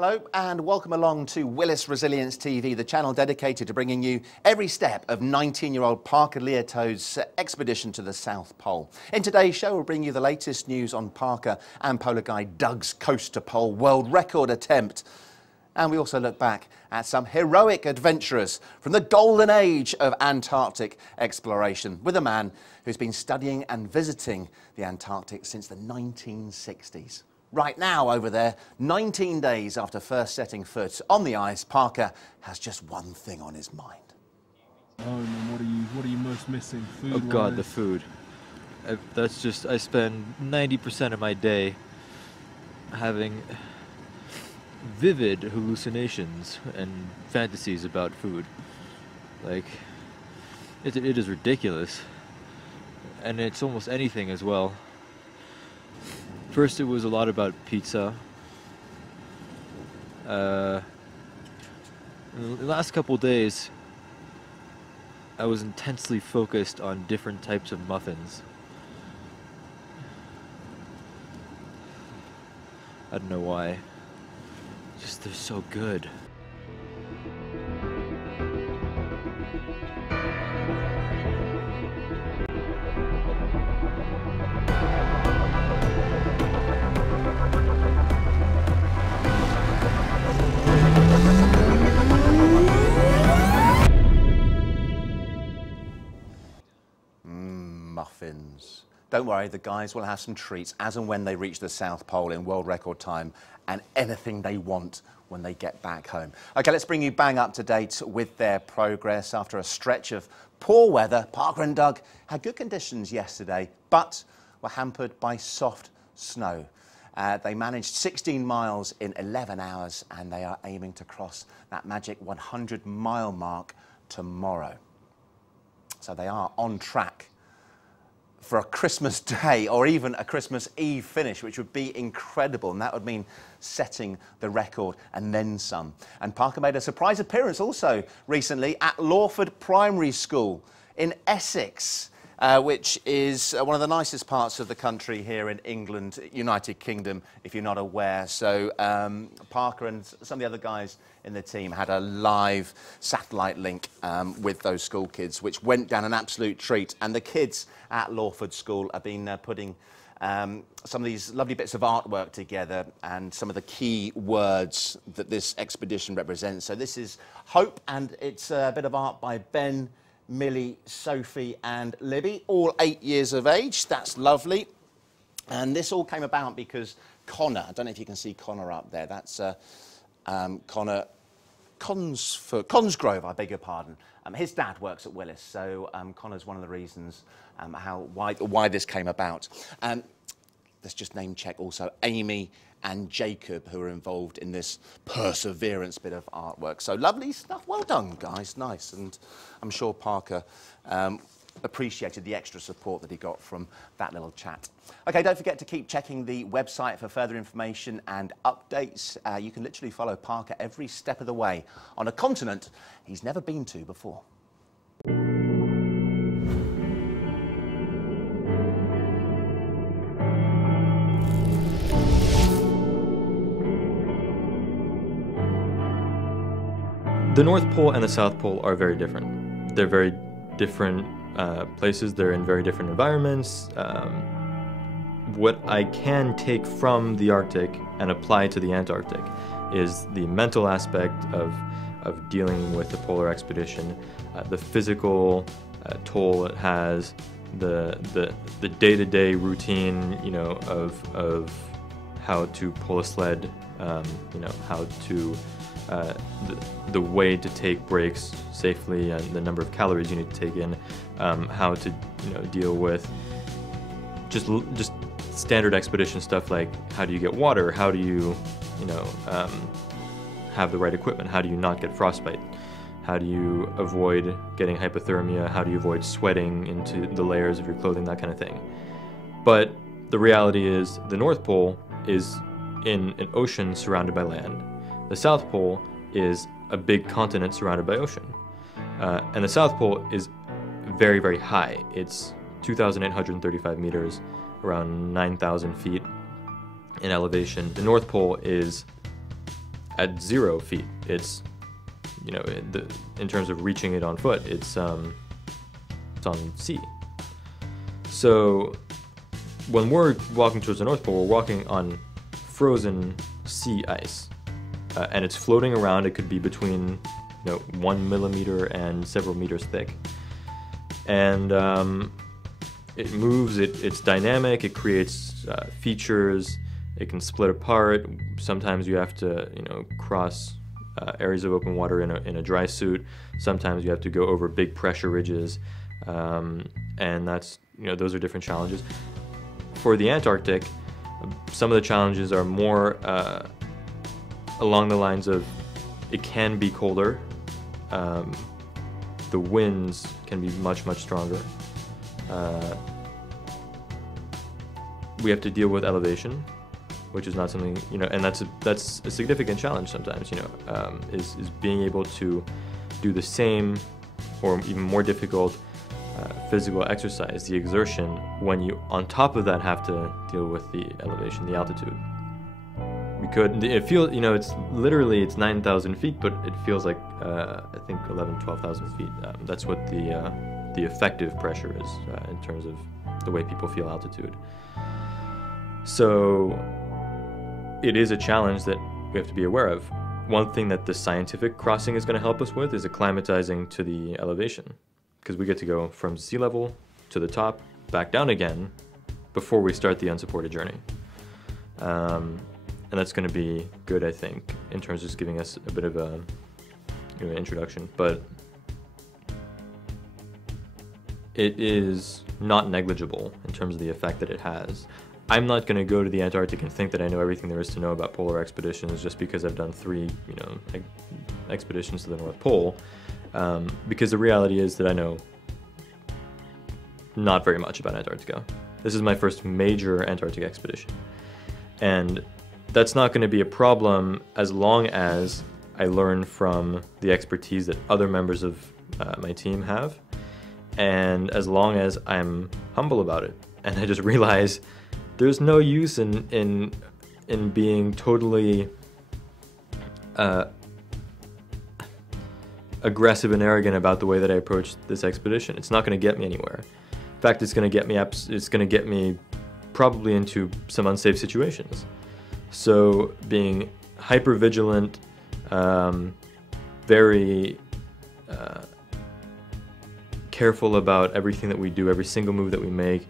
Hello and welcome along to Willis Resilience TV, the channel dedicated to bringing you every step of 19-year-old Parker Liato's expedition to the South Pole. In today's show, we'll bring you the latest news on Parker and polar guide Doug's coast to pole world record attempt. And we also look back at some heroic adventurers from the golden age of Antarctic exploration with a man who's been studying and visiting the Antarctic since the 1960s. Right now, over there, 19 days after first setting foot on the ice, Parker has just one thing on his mind. And what are you most missing? Food? Oh God, the food. I spend 90% of my day having vivid hallucinations and fantasies about food. Like, it is ridiculous. And it's almost anything as well. First, it was a lot about pizza. The last couple days, I was intensely focused on different types of muffins. I don't know why. Just they're so good. Muffins. Don't worry, the guys will have some treats as and when they reach the South Pole in world record time, and anything they want when they get back home. Okay, let's bring you bang up to date with their progress. After a stretch of poor weather, Parker and Doug had good conditions yesterday, but were hampered by soft snow. They managed 16 miles in 11 hours, and they are aiming to cross that magic 100-mile mark tomorrow. So they are on track for a Christmas Day or even a Christmas Eve finish, which would be incredible, and that would mean setting the record and then some. And Parker made a surprise appearance also recently at Lawford Primary School in Essex, which is one of the nicest parts of the country here in England, United Kingdom, if you're not aware. So Parker and some of the other guys in the team had a live satellite link with those school kids, which went down an absolute treat. And the kids at Lawford School have been putting some of these lovely bits of artwork together and some of the key words that this expedition represents. So this is Hope, and it's a bit of art by Ben, Millie, Sophie and Libby, all 8 years of age. That's lovely. And this all came about because Connor, I don't know if you can see Connor up there, that's Connor Consgrove, I beg your pardon. His dad works at Willis, so Connor's one of the reasons why this came about. Let's just name check also Amy and Jacob, who are involved in this perseverance bit of artwork. So lovely stuff. Well done, guys. Nice. And I'm sure Parker appreciated the extra support that he got from that little chat. Okay, don't forget to keep checking the website for further information and updates. You can literally follow Parker every step of the way on a continent he's never been to before. The North Pole and the South Pole are very different. They're very different places. They're in very different environments. What I can take from the Arctic and apply to the Antarctic is the mental aspect of dealing with the polar expedition, the physical toll it has, the day-to-day routine, you know, of how to pull a sled, you know, how to the way to take breaks safely and the number of calories you need to take in, how to, you know, deal with just standard expedition stuff like how do you get water, how do you, you know, have the right equipment, how do you not get frostbite, how do you avoid getting hypothermia, how do you avoid sweating into the layers of your clothing, that kind of thing. But the reality is the North Pole is in an ocean surrounded by land. The South Pole is a big continent surrounded by ocean. And the South Pole is very, very high. It's 2,835 meters, around 9,000 feet in elevation. The North Pole is at 0 feet. It's, you know, in terms of reaching it on foot, it's on sea. So when we're walking towards the North Pole, we're walking on frozen sea ice, and it's floating around. It could be between 1 millimeter and several meters thick, and it moves. It's dynamic. It creates features. It can split apart. Sometimes you have to cross areas of open water in a dry suit. Sometimes you have to go over big pressure ridges, and that's those are different challenges. For the Antarctic, some of the challenges are more along the lines of it can be colder. The winds can be much stronger. We have to deal with elevation, which is not something, and that's a significant challenge sometimes, is being able to do the same or even more difficult physical exercise, the exertion, when you on top of that have to deal with the elevation, the altitude. It feels, it's literally, it's 9,000 feet, but it feels like, I think 12,000 feet. That's what the effective pressure is in terms of the way people feel altitude. So it is a challenge that we have to be aware of. One thing that the scientific crossing is going to help us with is acclimatizing to the elevation, because we get to go from sea level to the top, back down again, before we start the unsupported journey. And that's going to be good, I think, in terms of just giving us a bit of a introduction. But it is not negligible in terms of the effect that it has. I'm not going to go to the Antarctic and think that I know everything there is to know about polar expeditions just because I've done 3, expeditions to the North Pole, because the reality is that I know not very much about Antarctica. This is my first major Antarctic expedition, and that's not going to be a problem as long as I learn from the expertise that other members of my team have, and as long as I'm humble about it, and I just realize there's no use in being totally aggressive and arrogant about the way that I approach this expedition. It's not going to get me anywhere. In fact, it's going to get me probably into some unsafe situations. So being hyper vigilant, very careful about everything that we do, every single move that we make,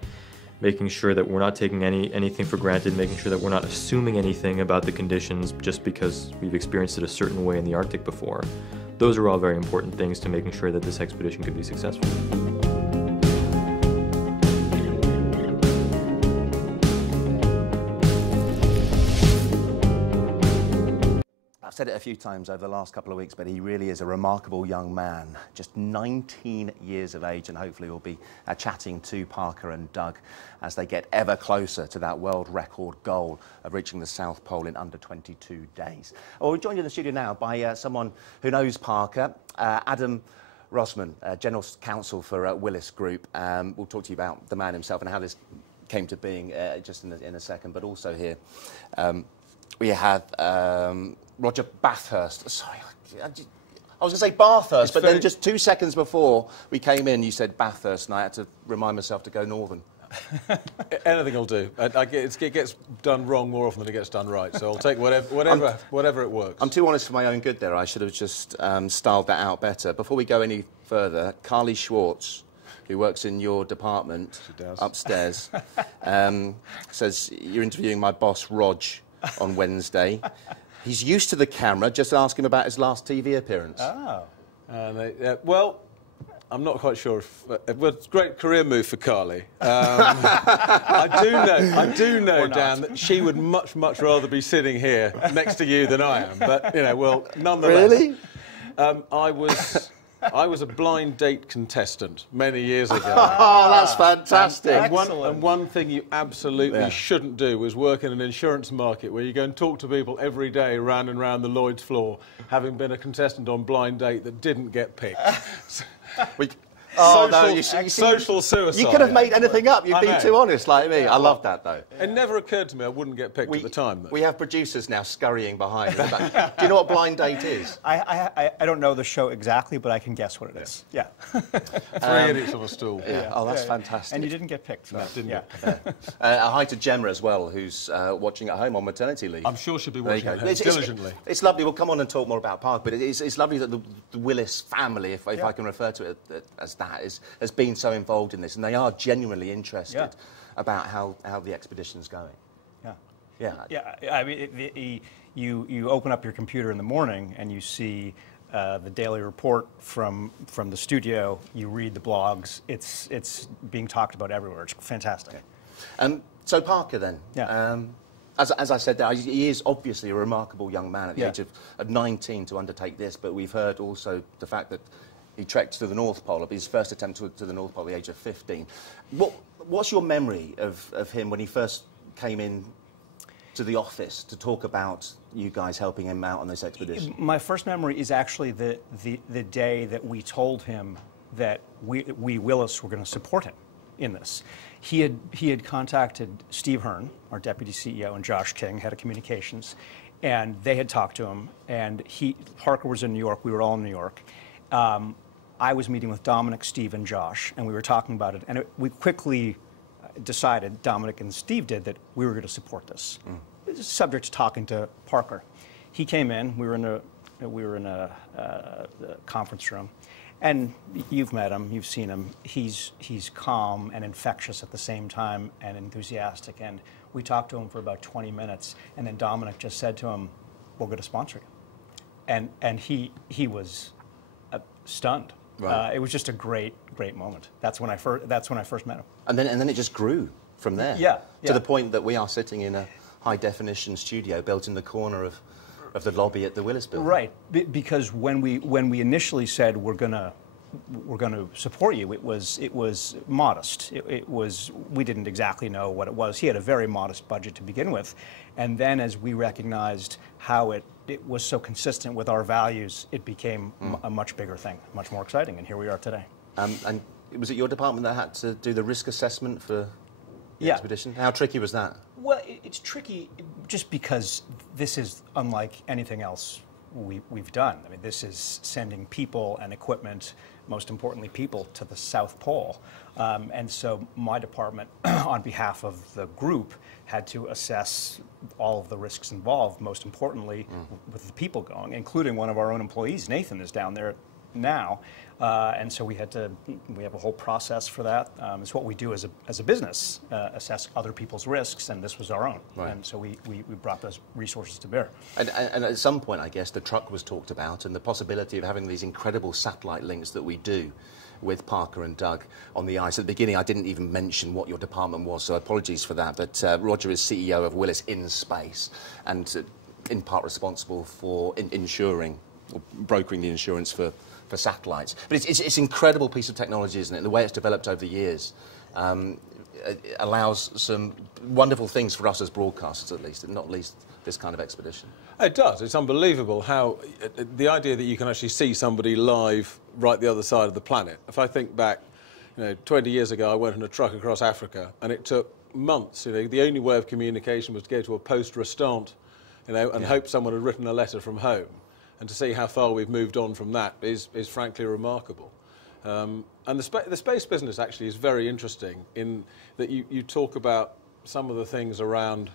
making sure that we're not taking anything for granted, making sure that we're not assuming anything about the conditions just because we've experienced it a certain way in the Arctic before. Those are all very important things to making sure that this expedition could be successful. I've said it a few times over the last couple of weeks, but he really is a remarkable young man, just 19 years of age, and hopefully we'll be chatting to Parker and Doug as they get ever closer to that world record goal of reaching the South Pole in under 22 days. Well, we're joined in the studio now by someone who knows Parker, Adam Rossman, General Counsel for Willis Group. We'll talk to you about the man himself and how this came to being just in a second, but also here we have Roger Bathurst. Sorry, I was going to say Bathurst, but then just 2 seconds before we came in, you said Bathurst, and I had to remind myself to go northern. Anything will do. It gets done wrong more often than it gets done right, so I'll take whatever it works. I'm too honest for my own good there. I should have just styled that out better. Before we go any further, Carly Schwartz, who works in your department upstairs, says you're interviewing my boss, Rog, on Wednesday. He's used to the camera. Just ask him about his last TV appearance. Oh. Well, I'm not quite sure if... well, it's a great career move for Carly. I do know, Dan, that she would much rather be sitting here next to you than I am. But, well, nonetheless... Really? I was a blind date contestant many years ago. Oh, that's fantastic. And one thing you absolutely shouldn't do is work in an insurance market where you go and talk to people every day round and round the Lloyd's floor, having been a contestant on Blind Date that didn't get picked. Oh, social, no, social suicide. You could have made anything up. You've I been know. too honest like me. I love that, though. It never occurred to me I wouldn't get picked at the time, though. We have producers now scurrying behind. Do you know what Blind Date is? I don't know the show exactly, but I can guess what it is. Yeah. 3 idiots on a stool. Yeah. Oh, that's fantastic. And you didn't get picked. No, didn't yeah. Hi to Gemma as well, who's watching at home on maternity leave. I'm sure she'll be There you watching go. at home diligently. It's lovely. We'll come on and talk more about Park, but it's lovely that the Willis family, if I can refer to it as that, has been so involved in this, and they are genuinely interested about how the expedition's going. Yeah. I mean, you open up your computer in the morning and you see the daily report from the studio. You read the blogs. It's being talked about everywhere. It's fantastic. So Parker then. Yeah. As I said, there, he is obviously a remarkable young man at the age of 19 to undertake this, but we've heard also the fact that he trekked to the North Pole, his first attempt to the North Pole at the age of 15. What's your memory of him when he first came in to the office to talk about you guys helping him out on this expedition? My first memory is actually the day that we told him that we Willis were going to support him in this. He had contacted Steve Hearn, our deputy CEO, and Josh King, head of communications, and they had talked to him. And Parker was in New York. We were all in New York. I was meeting with Dominic, Steve, and Josh, and we were talking about it. And we quickly decided, Dominic and Steve did, that we were going to support this. Subject to talking to Parker. He came in. We were in a conference room, and you've met him. You've seen him. He's calm and infectious at the same time, and enthusiastic. And we talked to him for about 20 minutes, and then Dominic just said to him, "We're going to sponsor you," and he was stunned. Right. It was just a great moment. That's when I first met him. And then it just grew from there. To the point that we are sitting in a high-definition studio built in the corner of the lobby at the Willis building. Right, because when we initially said we're gonna support you, it was modest. We didn't exactly know what it was. He had a very modest budget to begin with, and then as we recognized how it was so consistent with our values, it became a much bigger thing, much more exciting, and here we are today. And was it your department that had to do the risk assessment for the expedition? How tricky was that? Well, it's tricky just because this is unlike anything else we've done. I mean, this is sending people and equipment, most importantly people, to the South Pole. And so my department, on behalf of the group, had to assess all of the risks involved, most importantly with the people going, including one of our own employees. Nathan is down there now. And so we have a whole process for that. It's what we do as a business, assess other people's risks, and this was our own. Right. And so we brought those resources to bear. And at some point, I guess, the truck was talked about and the possibility of having these incredible satellite links that we do with Parker and Doug on the ice. At the beginning, I didn't even mention what your department was, so apologies for that. But Roger is CEO of Willis in Space and in part responsible for insuring or brokering the insurance for satellites. But it's an incredible piece of technology, isn't it? The way it's developed over the years allows some wonderful things for us as broadcasters, at least, and not least this kind of expedition. It does. It's unbelievable how the idea that you can actually see somebody live right the other side of the planet. If I think back, 20 years ago, I went on a truck across Africa, and it took months. The only way of communication was to go to a poste restante, and hope someone had written a letter from home. And to see how far we've moved on from that is frankly remarkable. And the space business actually is very interesting in that you talk about some of the things around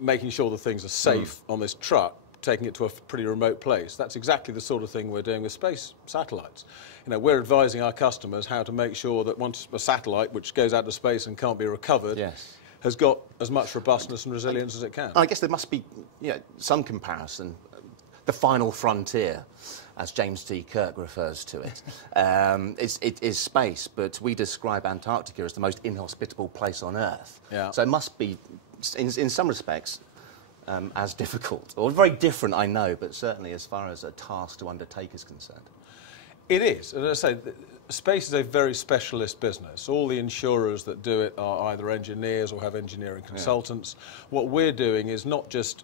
making sure the things are safe on this truck, taking it to a pretty remote place. That's exactly the sort of thing we're doing with space satellites. We're advising our customers how to make sure that once a satellite, which goes out to space and can't be recovered, has got as much robustness and resilience as it can. I guess there must be some comparison. The final frontier, as James T. Kirk refers to it, it is space, but we describe Antarctica as the most inhospitable place on Earth. Yeah. So it must be, in some respects, as difficult, or very different, I know, but certainly as far as a task to undertake is concerned. It is. As I say, space is a very specialist business. All the insurers that do it are either engineers or have engineering consultants. What we're doing is not just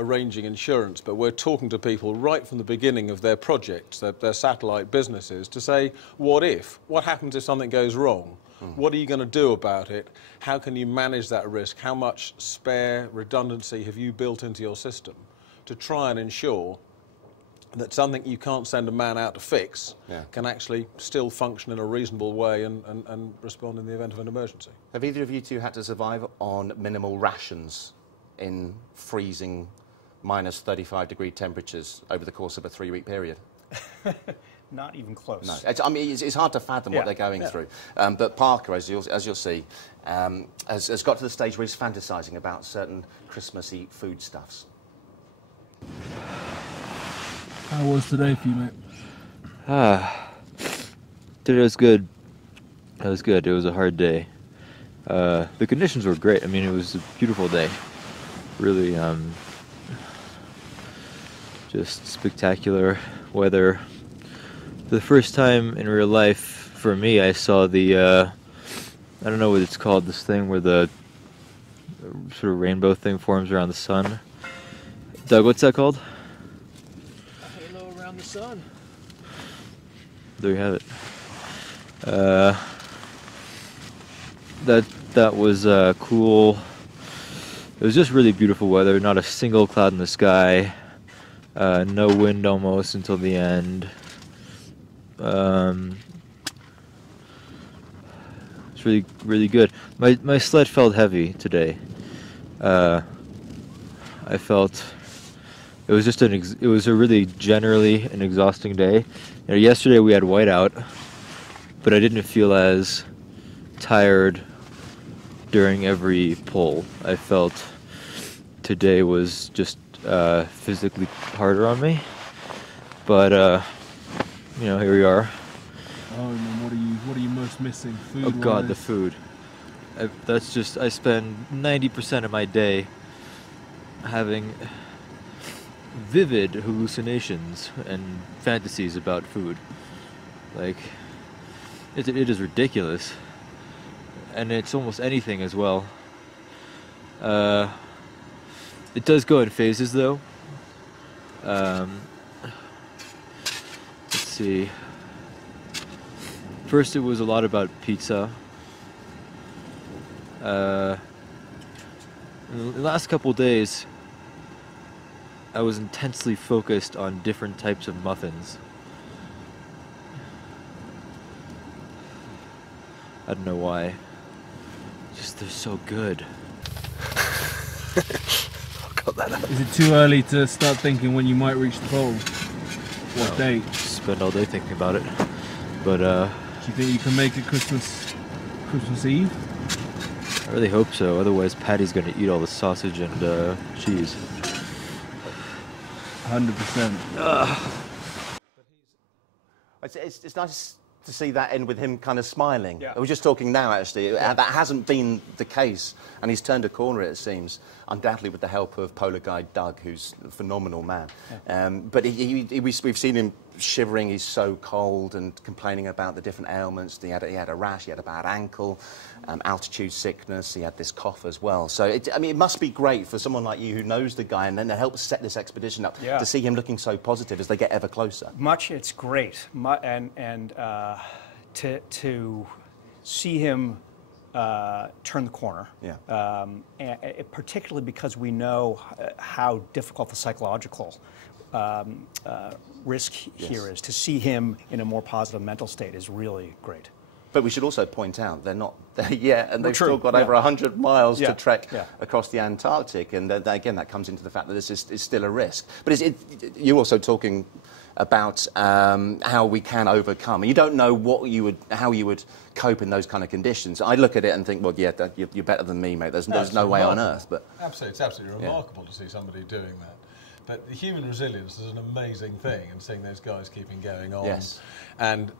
arranging insurance, but we're talking to people right from the beginning of their projects, their satellite businesses, to say, what if? What happens if something goes wrong? What are you going to do about it? How can you manage that risk? How much spare redundancy have you built into your system to try and ensure that something you can't send a man out to fix can actually still function in a reasonable way and respond in the event of an emergency? Have either of you two had to survive on minimal rations in freezing minus 35-degree temperatures over the course of a 3-week period? Not even close. No, I mean, it's hard to fathom what they're going through. But Parker, as you'll see, has got to the stage where he's fantasising about certain Christmassy foodstuffs. How was today for you, mate? Today was good. It was good. It was a hard day. The conditions were great. I mean, it was a beautiful day. Really, just spectacular weather. For the first time in real life, for me, I saw the, I don't know what it's called, this thing where the sort of rainbow thing forms around the sun. Doug, what's that called? A halo around the sun. There you have it. That was cool. It was just really beautiful weather. Not a single cloud in the sky. No wind almost until the end. It's really, really good. My sled felt heavy today. I felt it was just it was a really generally an exhausting day. You know, yesterday we had whiteout, but I didn't feel as tired during every pull. I felt today was just physically harder on me, but you know, here we are. Oh, and what are you most missing? Food. Oh God, the food. I spend 90% of my day having vivid hallucinations and fantasies about food. Like, it is ridiculous, and it's almost anything as well. It does go in phases, though. Let's see. First, it was a lot about pizza. In the last couple days, I was intensely focused on different types of muffins. I don't know why. Just they're so good. Is it too early to start thinking when you might reach the pole? What date? Spend all day thinking about it. But do you think you can make it Christmas Eve? I really hope so. Otherwise, Patty's going to eat all the sausage and cheese. 100%. It's nice to see that end with him kind of smiling. Yeah. I was just talking now, actually. That hasn't been the case, and he's turned a corner, it seems, undoubtedly with the help of polar guide Doug, who's a phenomenal man. Yeah. But we've seen him shivering. He's so cold and complaining about the different ailments. He had a rash, he had a bad ankle, altitude sickness, he had this cough as well. So, it must be great for someone like you who knows the guy and then helps set this expedition up to see him looking so positive as they get ever closer. It's great. To see him turn the corner, and particularly because we know how difficult the psychological risk here is. To see him in a more positive mental state is really great. But we should also point out they're not there yet, and they've still got over 100 miles to trek across the Antarctic, and again that comes into the fact that this is still a risk. But you're also talking about how we can overcome. You don't know how you would cope in those kind of conditions. I look at it and think, well, yeah, you're better than me, mate. There's no way on earth. But absolutely, it's absolutely remarkable to see somebody doing that. But the human resilience is an amazing thing, and seeing those guys keeping going on. Yes. And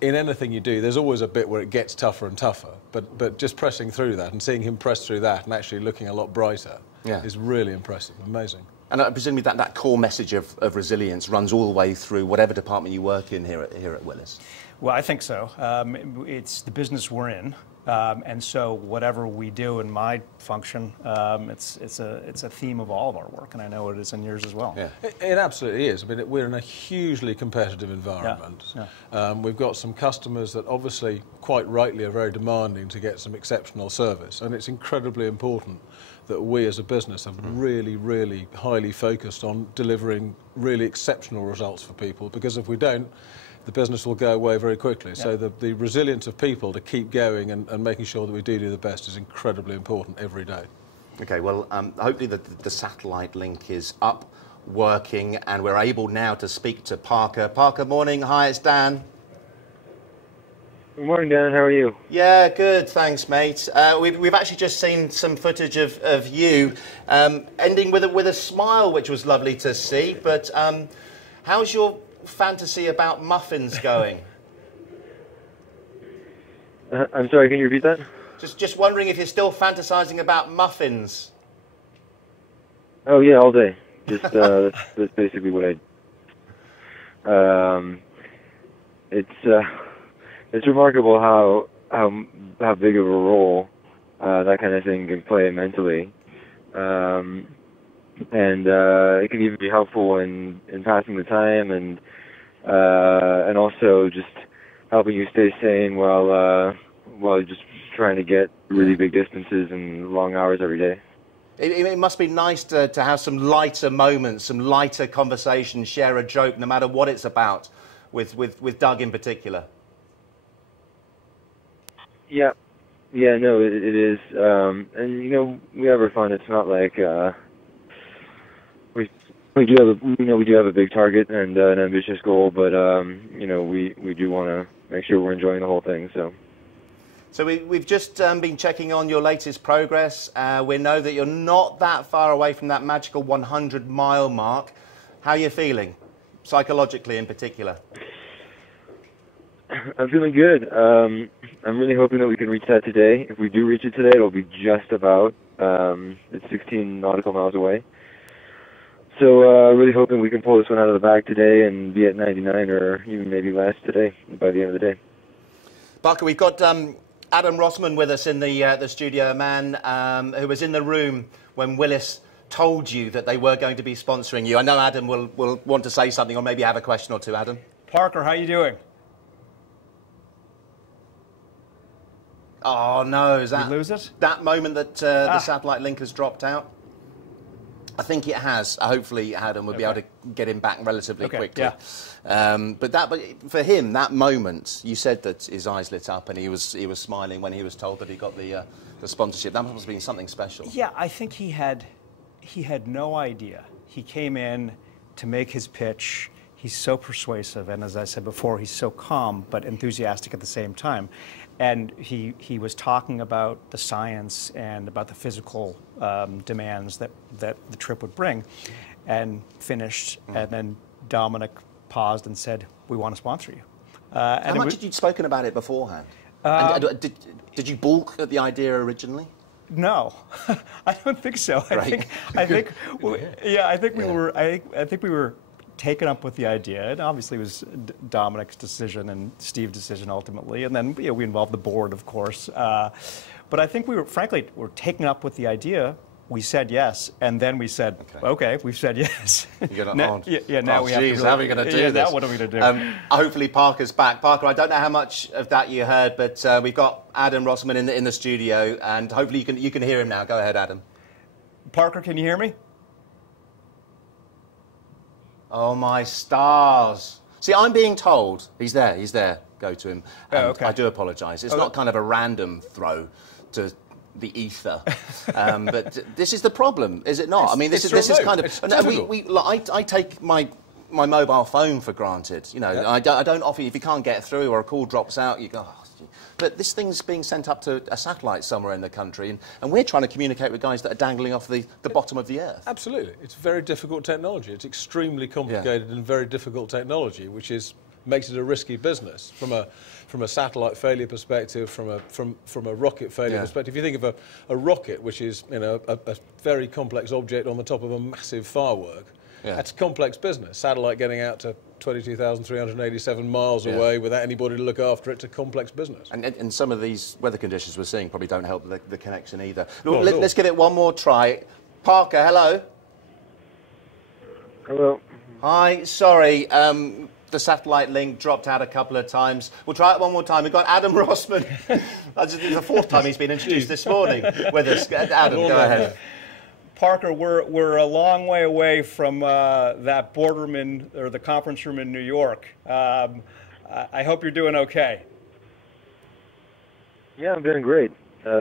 in anything you do, there's always a bit where it gets tougher and tougher. But just pressing through that and seeing him press through that and actually looking a lot brighter is really impressive, amazing. And presumably that core message of resilience runs all the way through whatever department you work in here at Willis. Well, I think so. It's the business we're in, And so whatever we do in my function, it's a theme of all of our work, and I know it is in yours as well. Yeah, it absolutely is. I mean, we're in a hugely competitive environment. Yeah. We've got some customers that obviously, quite rightly, are very demanding to get some exceptional service, and it's incredibly important that we as a business are really, really highly focused on delivering really exceptional results for people, because if we don't, the business will go away very quickly. Yeah. So the resilience of people to keep going and making sure that we do the best is incredibly important every day. Okay, well, hopefully the satellite link is up, working, and we're able now to speak to Parker. Parker, morning. Hi, it's Dan. Good morning, Dan. How are you? Yeah, good. Thanks, mate. We've actually just seen some footage of you ending with a smile, which was lovely to see. But how's your fantasy about muffins going? I'm sorry, can you repeat that? Just wondering if you're still fantasizing about muffins. Oh yeah, all day. Just that's basically what it's remarkable how big of a role that kind of thing can play mentally, and it can even be helpful in passing the time and also just helping you stay sane while just trying to get really big distances and long hours every day. It must be nice to have some lighter moments, some lighter conversations, share a joke, no matter what it's about, with Doug in particular. Yeah, no, it is, and you know, we have our fun. It's not like we do have a big target and an ambitious goal, but you know, we do want to make sure we're enjoying the whole thing. So we've just been checking on your latest progress. We know that you're not that far away from that magical 100-mile mark. How are you feeling, psychologically in particular? I'm feeling good. I'm really hoping that we can reach that today. If we do reach it today, it'll be just about. It's 16 nautical miles away. So really hoping we can pull this one out of the bag today and be at 99 or even maybe less today by the end of the day. Parker, we've got Adam Rossman with us in the studio, a man who was in the room when Willis told you that they were going to be sponsoring you. I know Adam will want to say something or maybe have a question or two. Adam? Parker, how you doing? Oh, no, is that... Did we lose it? That moment that the satellite link has dropped out? I think it has. Hopefully Adam will be able to get him back relatively quickly. Yeah. But for him, that moment, you said that his eyes lit up and he was smiling when he was told that he got the sponsorship. That must have been something special. Yeah, I think he had no idea. He came in to make his pitch. He's so persuasive, and as I said before, he's so calm but enthusiastic at the same time. And he was talking about the science and about the physical demands that the trip would bring, and finished. And then Dominic paused and said, "We want to sponsor you." How much had you spoken about it beforehand? And did you balk at the idea originally? No, I don't think so. I think we were taken up with the idea. It obviously was Dominic's decision and Steve's decision ultimately, and then we involved the board, of course. But I think we were taken up with the idea. We said yes, and then we said, okay, we've said yes. You're gonna now we have to really, how are we going to do this? Now what are we going to do? Hopefully Parker's back. Parker, I don't know how much of that you heard, but we've got Adam Rossman in the studio, and hopefully you can hear him now. Go ahead, Adam. Parker, can you hear me? Oh, my stars. See, I'm being told. He's there. Go to him. And I do apologise. It's not kind of a random throw to the ether. But this is the problem, is it not? I mean, this is kind of... I take my mobile phone for granted. You know, I don't offer you... If you can't get through or a call drops out, you go... Oh, but this thing's being sent up to a satellite somewhere in the country, and we're trying to communicate with guys that are dangling off the bottom of the Earth. Absolutely. It's very difficult technology. It's extremely complicated and very difficult technology, which makes it a risky business from a satellite failure perspective, from a rocket failure perspective. If you think of a rocket, which is a very complex object on the top of a massive firework, that's complex business. Satellite getting out to 22,387 miles away without anybody to look after it. It's a complex business. And some of these weather conditions we're seeing probably don't help the connection either. Not at all. Let's give it one more try. Parker, hello. Hello. Hi, sorry. The satellite link dropped out a couple of times. We'll try it one more time. We've got Adam Rossman. This is the fourth time he's been introduced this morning with us. Adam, go ahead. Parker, we're a long way away from that boardroom or the conference room in New York. I hope you're doing okay. Yeah, I'm doing great.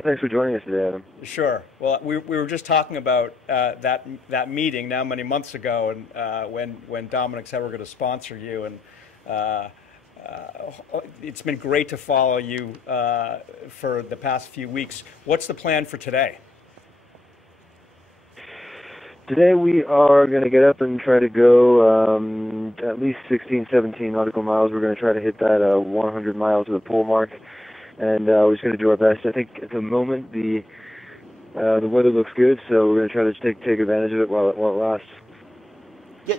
Thanks for joining us today, Adam. Sure. Well, we were just talking about that meeting now many months ago, and when Dominic said we're going to sponsor you, and it's been great to follow you for the past few weeks. What's the plan for today? Today we are going to get up and try to go at least 16, 17 nautical miles. We're going to try to hit that 100 miles of the pole mark. And we're just going to do our best. I think at the moment the weather looks good, so we're going to try to take advantage of it while it lasts. Yeah,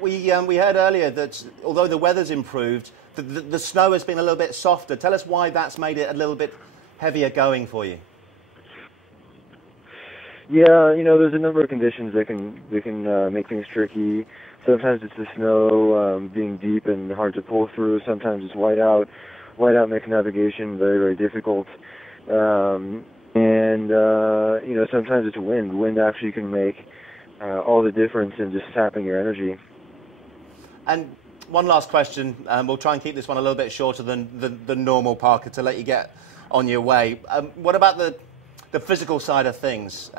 we heard earlier that although the weather's improved, the snow has been a little bit softer. Tell us why that's made it a little bit heavier going for you. Yeah, there's a number of conditions that can make things tricky. Sometimes it's the snow being deep and hard to pull through. Sometimes it's whiteout. Whiteout makes navigation very, very difficult. And sometimes it's wind. Wind actually can make all the difference in just sapping your energy. And one last question. We'll try and keep this one a little bit shorter than the normal, Parker, to let you get on your way. What about the physical side of things?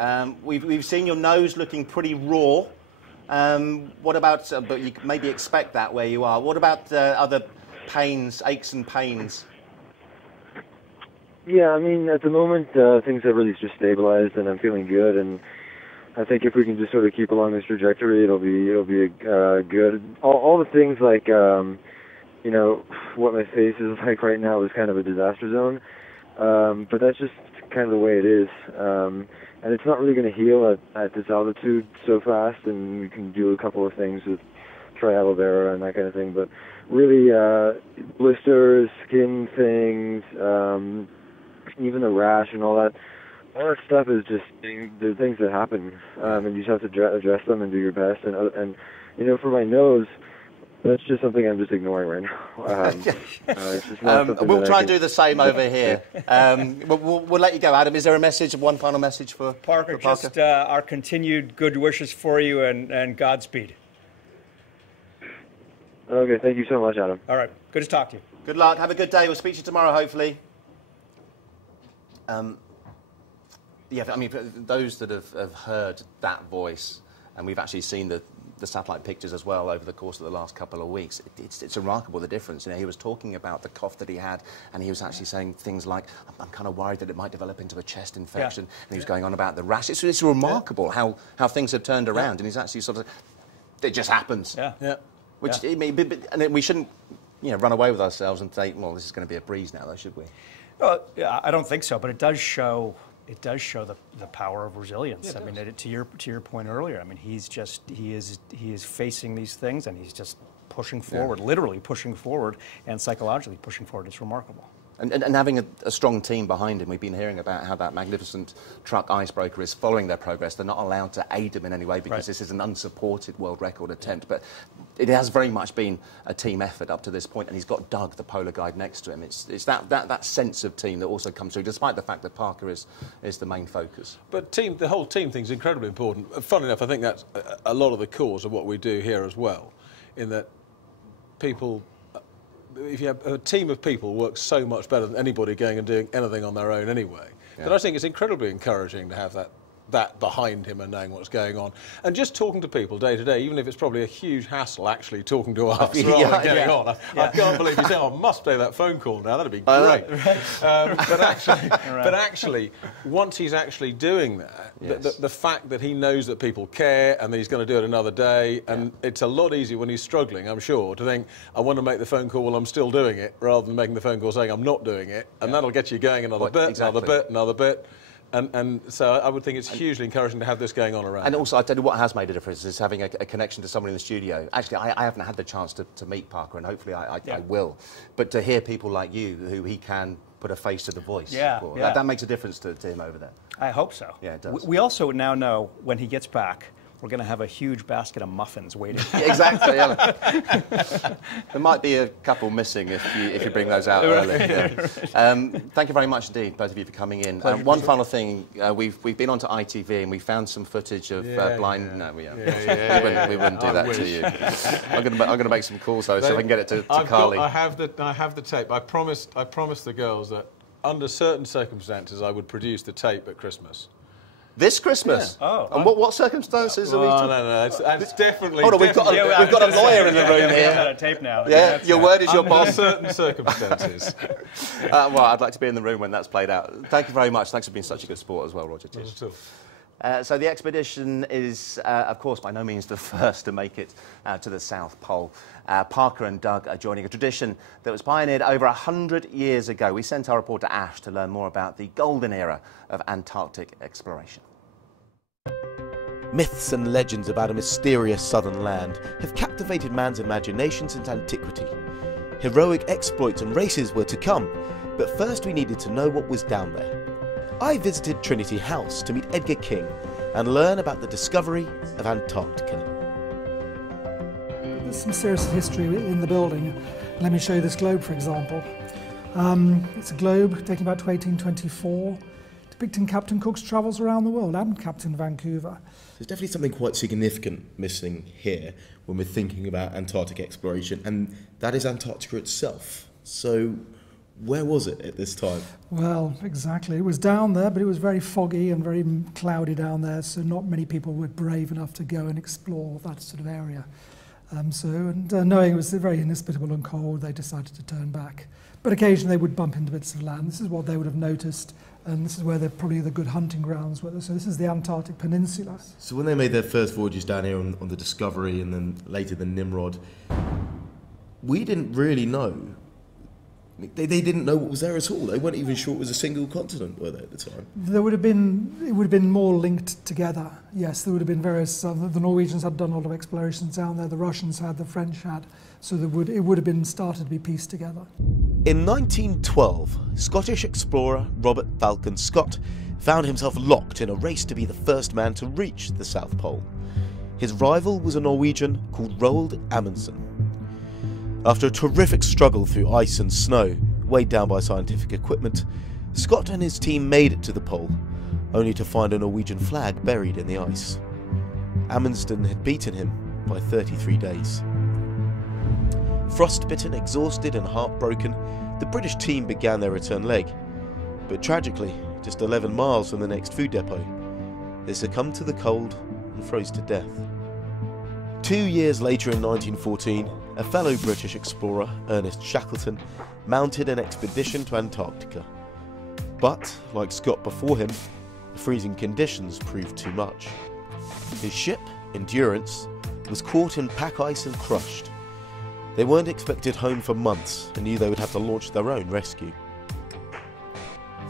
We've seen your nose looking pretty raw. What about, but you maybe expect that where you are. What about other aches and pains? Yeah, I mean, at the moment, things have really just stabilized, and I'm feeling good. And I think if we can just sort of keep along this trajectory, it'll be good. All the things like, what my face is like right now is kind of a disaster zone. But that's just kind of the way it is. And it's not really going to heal at this altitude so fast, and we can do a couple of things with aloe vera and that kind of thing. But really, blisters, skin things, even the rash and all that stuff is just the things that happen, and you just have to address them and do your best. And for my nose, that's just something I'm just ignoring right now. It's just not we'll try and do the same over here. We'll let you go, Adam. Is there a message, one final message for Parker? Just our continued good wishes for you and Godspeed. Okay, thank you so much, Adam. All right, good to talk to you. Good luck. Have a good day. We'll speak to you tomorrow, hopefully. Yeah, I mean, for those that have heard that voice, and we've actually seen the satellite pictures as well over the course of the last couple of weeks, it's remarkable, the difference. He was talking about the cough that he had, and he was actually saying things like, I'm kind of worried that it might develop into a chest infection, and he was going on about the rash. It's remarkable how things have turned around, and he's actually sort of, it just happens. Yeah. Which, and we shouldn't, run away with ourselves and say, well, this is going to be a breeze now, though, should we? Well, yeah, I don't think so, but it does show the power of resilience. Yeah, I mean, to your point earlier, I mean, he is facing these things, and he's just pushing forward, literally pushing forward, and psychologically pushing forward. It's remarkable. And having a strong team behind him. We've been hearing about how that magnificent truck icebreaker is following their progress. They're not allowed to aid him in any way because this is an unsupported world record attempt. But it has very much been a team effort up to this point, and he's got Doug, the polar guide, next to him. It's that sense of team that also comes through, despite the fact that Parker is the main focus. But the whole team thing's incredibly important. Funnily enough, I think that's a lot of the cause of what we do here as well, in that people... If you have a team of people, works so much better than anybody going and doing anything on their own anyway. But I think it's incredibly encouraging to have that behind him and knowing what's going on. And just talking to people day to day, even if it's probably a huge hassle actually talking to us rather than getting on. I can't believe you say, I must play that phone call now, that'd be great. But actually, once he's actually doing that, the fact that he knows that people care and that he's going to do it another day, and it's a lot easier when he's struggling, I'm sure, to think, I want to make the phone call while I'm still doing it, rather than making the phone call saying I'm not doing it, and that'll get you going another bit, another bit, another bit. And so I would think it's hugely encouraging to have this going on around. And also, I tell you what has made a difference is having a connection to someone in the studio. Actually, I haven't had the chance to meet Parker, and hopefully I will. But to hear people like you, who he can put a face to the voice for, that makes a difference to him over there. I hope so. Yeah, it does. We also now know when he gets back, we're going to have a huge basket of muffins waiting. Exactly. Yeah. There might be a couple missing if you bring those out early. Yeah. Thank you very much indeed, both of you, for coming in. One final thing, we've been onto ITV and we found some footage of blind. Yeah. No, we wouldn't do that to you. I'm going to make some calls though, so I can get it to Carly. I have the tape. I promised the girls that under certain circumstances I would produce the tape at Christmas. This Christmas? Yeah. Oh. And what circumstances are we talking? No. It's definitely... Hold on, we've got a lawyer in the room here. We've got a tape now. Yeah, your word is your boss. Under certain circumstances. Well, I'd like to be in the room when that's played out. Thank you very much. Thanks for being such a good sport as well, Roger. Cheers. So the expedition is, of course, by no means the first to make it to the South Pole. Parker and Doug are joining a tradition that was pioneered over 100 years ago. We sent our reporter Ash to learn more about the golden era of Antarctic exploration. Myths and legends about a mysterious southern land have captivated man's imagination since antiquity. Heroic exploits and races were to come, but first we needed to know what was down there. I visited Trinity House to meet Edgar King and learn about the discovery of Antarctica. There's some serious history in the building. Let me show you this globe, for example. It's a globe dating back to 1824, depicting Captain Cook's travels around the world and Captain Vancouver. There's definitely something quite significant missing here when we're thinking about Antarctic exploration, and that is Antarctica itself. So where was it at this time? Well, exactly. It was down there, but it was very foggy and very cloudy down there, so not many people were brave enough to go and explore that sort of area. Knowing it was very inhospitable and cold, they decided to turn back. But occasionally they would bump into bits of land. This is what they would have noticed, and this is where probably the good hunting grounds were. So this is the Antarctic Peninsula. So when they made their first voyages down here on the Discovery and then later the Nimrod, we didn't really know. They didn't know what was there at all. They weren't even sure it was a single continent, were they, at the time? It would have been more linked together. Yes, there would have been various. The Norwegians had done a lot of explorations down there. The Russians had. The French had. So it would have been started to be pieced together. In 1912, Scottish explorer Robert Falcon Scott found himself locked in a race to be the first man to reach the South Pole. His rival was a Norwegian called Roald Amundsen. After a terrific struggle through ice and snow, weighed down by scientific equipment, Scott and his team made it to the pole, only to find a Norwegian flag buried in the ice. Amundsen had beaten him by 33 days. Frostbitten, exhausted and heartbroken, the British team began their return leg. But tragically, just 11 miles from the next food depot, they succumbed to the cold and froze to death. 2 years later in 1914, a fellow British explorer, Ernest Shackleton, mounted an expedition to Antarctica. But, like Scott before him, the freezing conditions proved too much. His ship, Endurance, was caught in pack ice and crushed. They weren't expected home for months and knew they would have to launch their own rescue.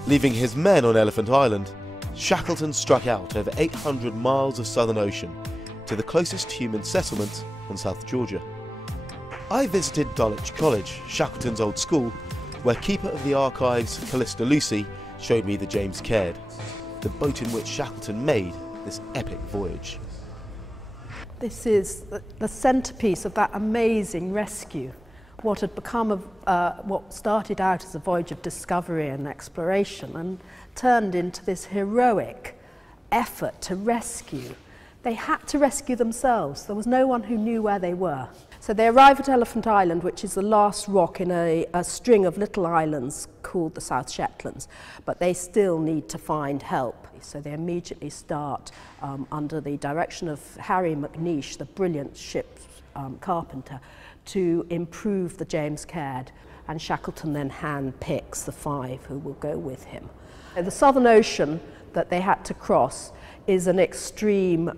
Leaving his men on Elephant Island, Shackleton struck out over 800 miles of Southern Ocean to the closest human settlement on South Georgia. I visited Dulwich College, Shackleton's old school, where Keeper of the Archives Callista Lucy showed me the James Caird, the boat in which Shackleton made this epic voyage. This is the centrepiece of that amazing rescue. What had become of what started out as a voyage of discovery and exploration and turned into this heroic effort to rescue. They had to rescue themselves. There was no one who knew where they were. So they arrive at Elephant Island, which is the last rock in a string of little islands called the South Shetlands, but they still need to find help. So they immediately start under the direction of Harry McNeish, the brilliant ship's carpenter, to improve the James Caird, and Shackleton then hand-picks the 5 who will go with him. The Southern Ocean that they had to cross is an extreme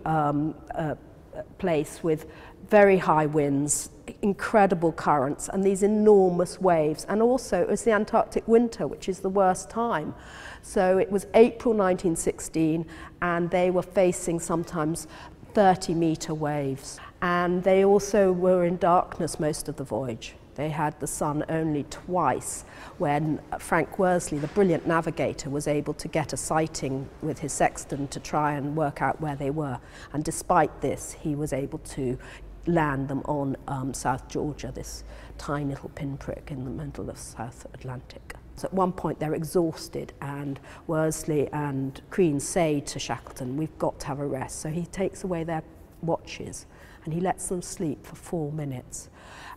place with very high winds, incredible currents, and these enormous waves. And also it was the Antarctic winter, which is the worst time. So it was April 1916, and they were facing sometimes 30-meter waves. And they also were in darkness most of the voyage. They had the sun only twice, when Frank Worsley, the brilliant navigator, was able to get a sighting with his sextant to try and work out where they were. And despite this, he was able to land them on South Georgia, this tiny little pinprick in the middle of South Atlantic. So at one point they're exhausted, and Worsley and Crean say to Shackleton, "We've got to have a rest." So he takes away their watches and he lets them sleep for 4 minutes.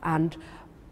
And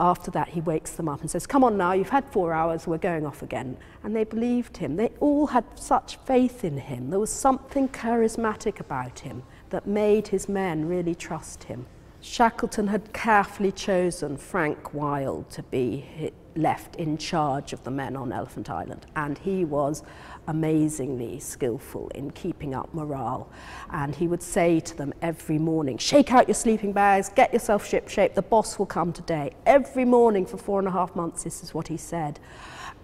after that, he wakes them up and says, "Come on now, you've had 4 hours, we're going off again." And they believed him. They all had such faith in him. There was something charismatic about him that made his men really trust him. Shackleton had carefully chosen Frank Wild to be left in charge of the men on Elephant Island, and he was amazingly skillful in keeping up morale. And he would say to them every morning, "Shake out your sleeping bags, get yourself shipshape, the boss will come today." Every morning for 4.5 months, this is what he said.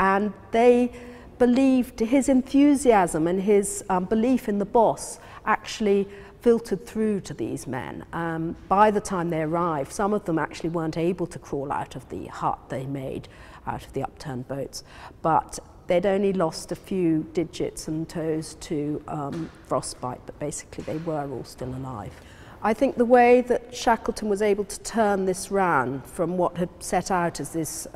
And they believed his enthusiasm, and his belief in the boss actually filtered through to these men. By the time they arrived, some of them actually weren't able to crawl out of the hut they made out of the upturned boats, but they'd only lost a few digits and toes to frostbite, but basically they were all still alive. I think the way that Shackleton was able to turn this round from what had set out as this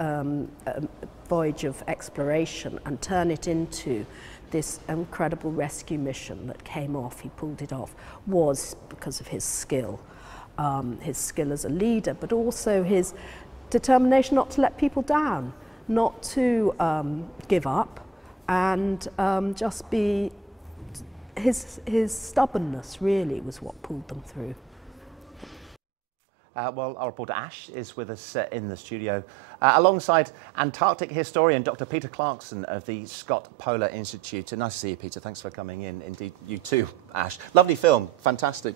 voyage of exploration and turn it into this incredible rescue mission that came off, he pulled it off, was because of his skill as a leader, but also his determination not to let people down, not to give up, and just be, his stubbornness really was what pulled them through. Well, our reporter Ash is with us in the studio, alongside Antarctic historian Dr. Peter Clarkson of the Scott Polar Institute. Nice to see you, Peter. Thanks for coming in. Indeed, you too, Ash. Lovely film, fantastic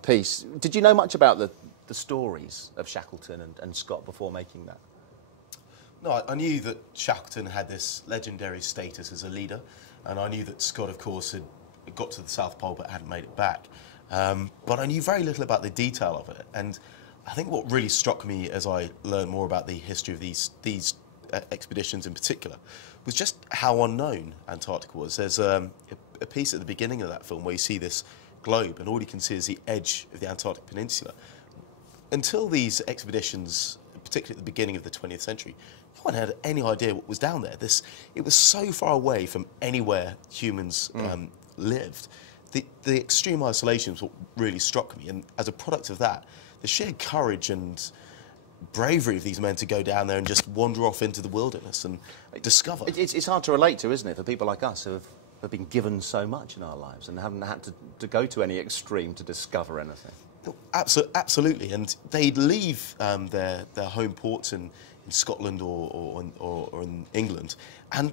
piece. Did you know much about the stories of Shackleton and Scott before making that? No, I knew that Shackleton had this legendary status as a leader, and I knew that Scott, of course, had got to the South Pole but hadn't made it back. But I knew very little about the detail of it, and I think what really struck me as I learned more about the history of these expeditions in particular was just how unknown Antarctica was. There's a piece at the beginning of that film where you see this globe, and all you can see is the edge of the Antarctic Peninsula. Until these expeditions, particularly at the beginning of the 20th century, no one had any idea what was down there. It was so far away from anywhere humans lived. The extreme isolation is what really struck me, and as a product of that, the sheer courage and bravery of these men to go down there and just wander off into the wilderness and discover. It's hard to relate to, isn't it, for people like us who have been given so much in our lives and haven't had to go to any extreme to discover anything. Absolutely, and they'd leave their home ports in Scotland or in England, and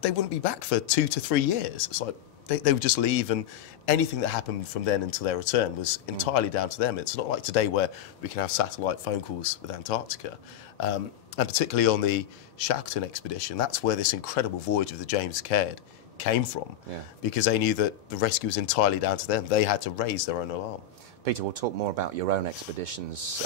they wouldn't be back for 2 to 3 years. It's like they would just leave, and anything that happened from then until their return was entirely down to them. It's not like today where we can have satellite phone calls with Antarctica. And particularly on the Shackleton expedition, that's where this incredible voyage of the James Caird came from, because they knew that the rescue was entirely down to them. They had to raise their own alarm. Peter, we'll talk more about your own expeditions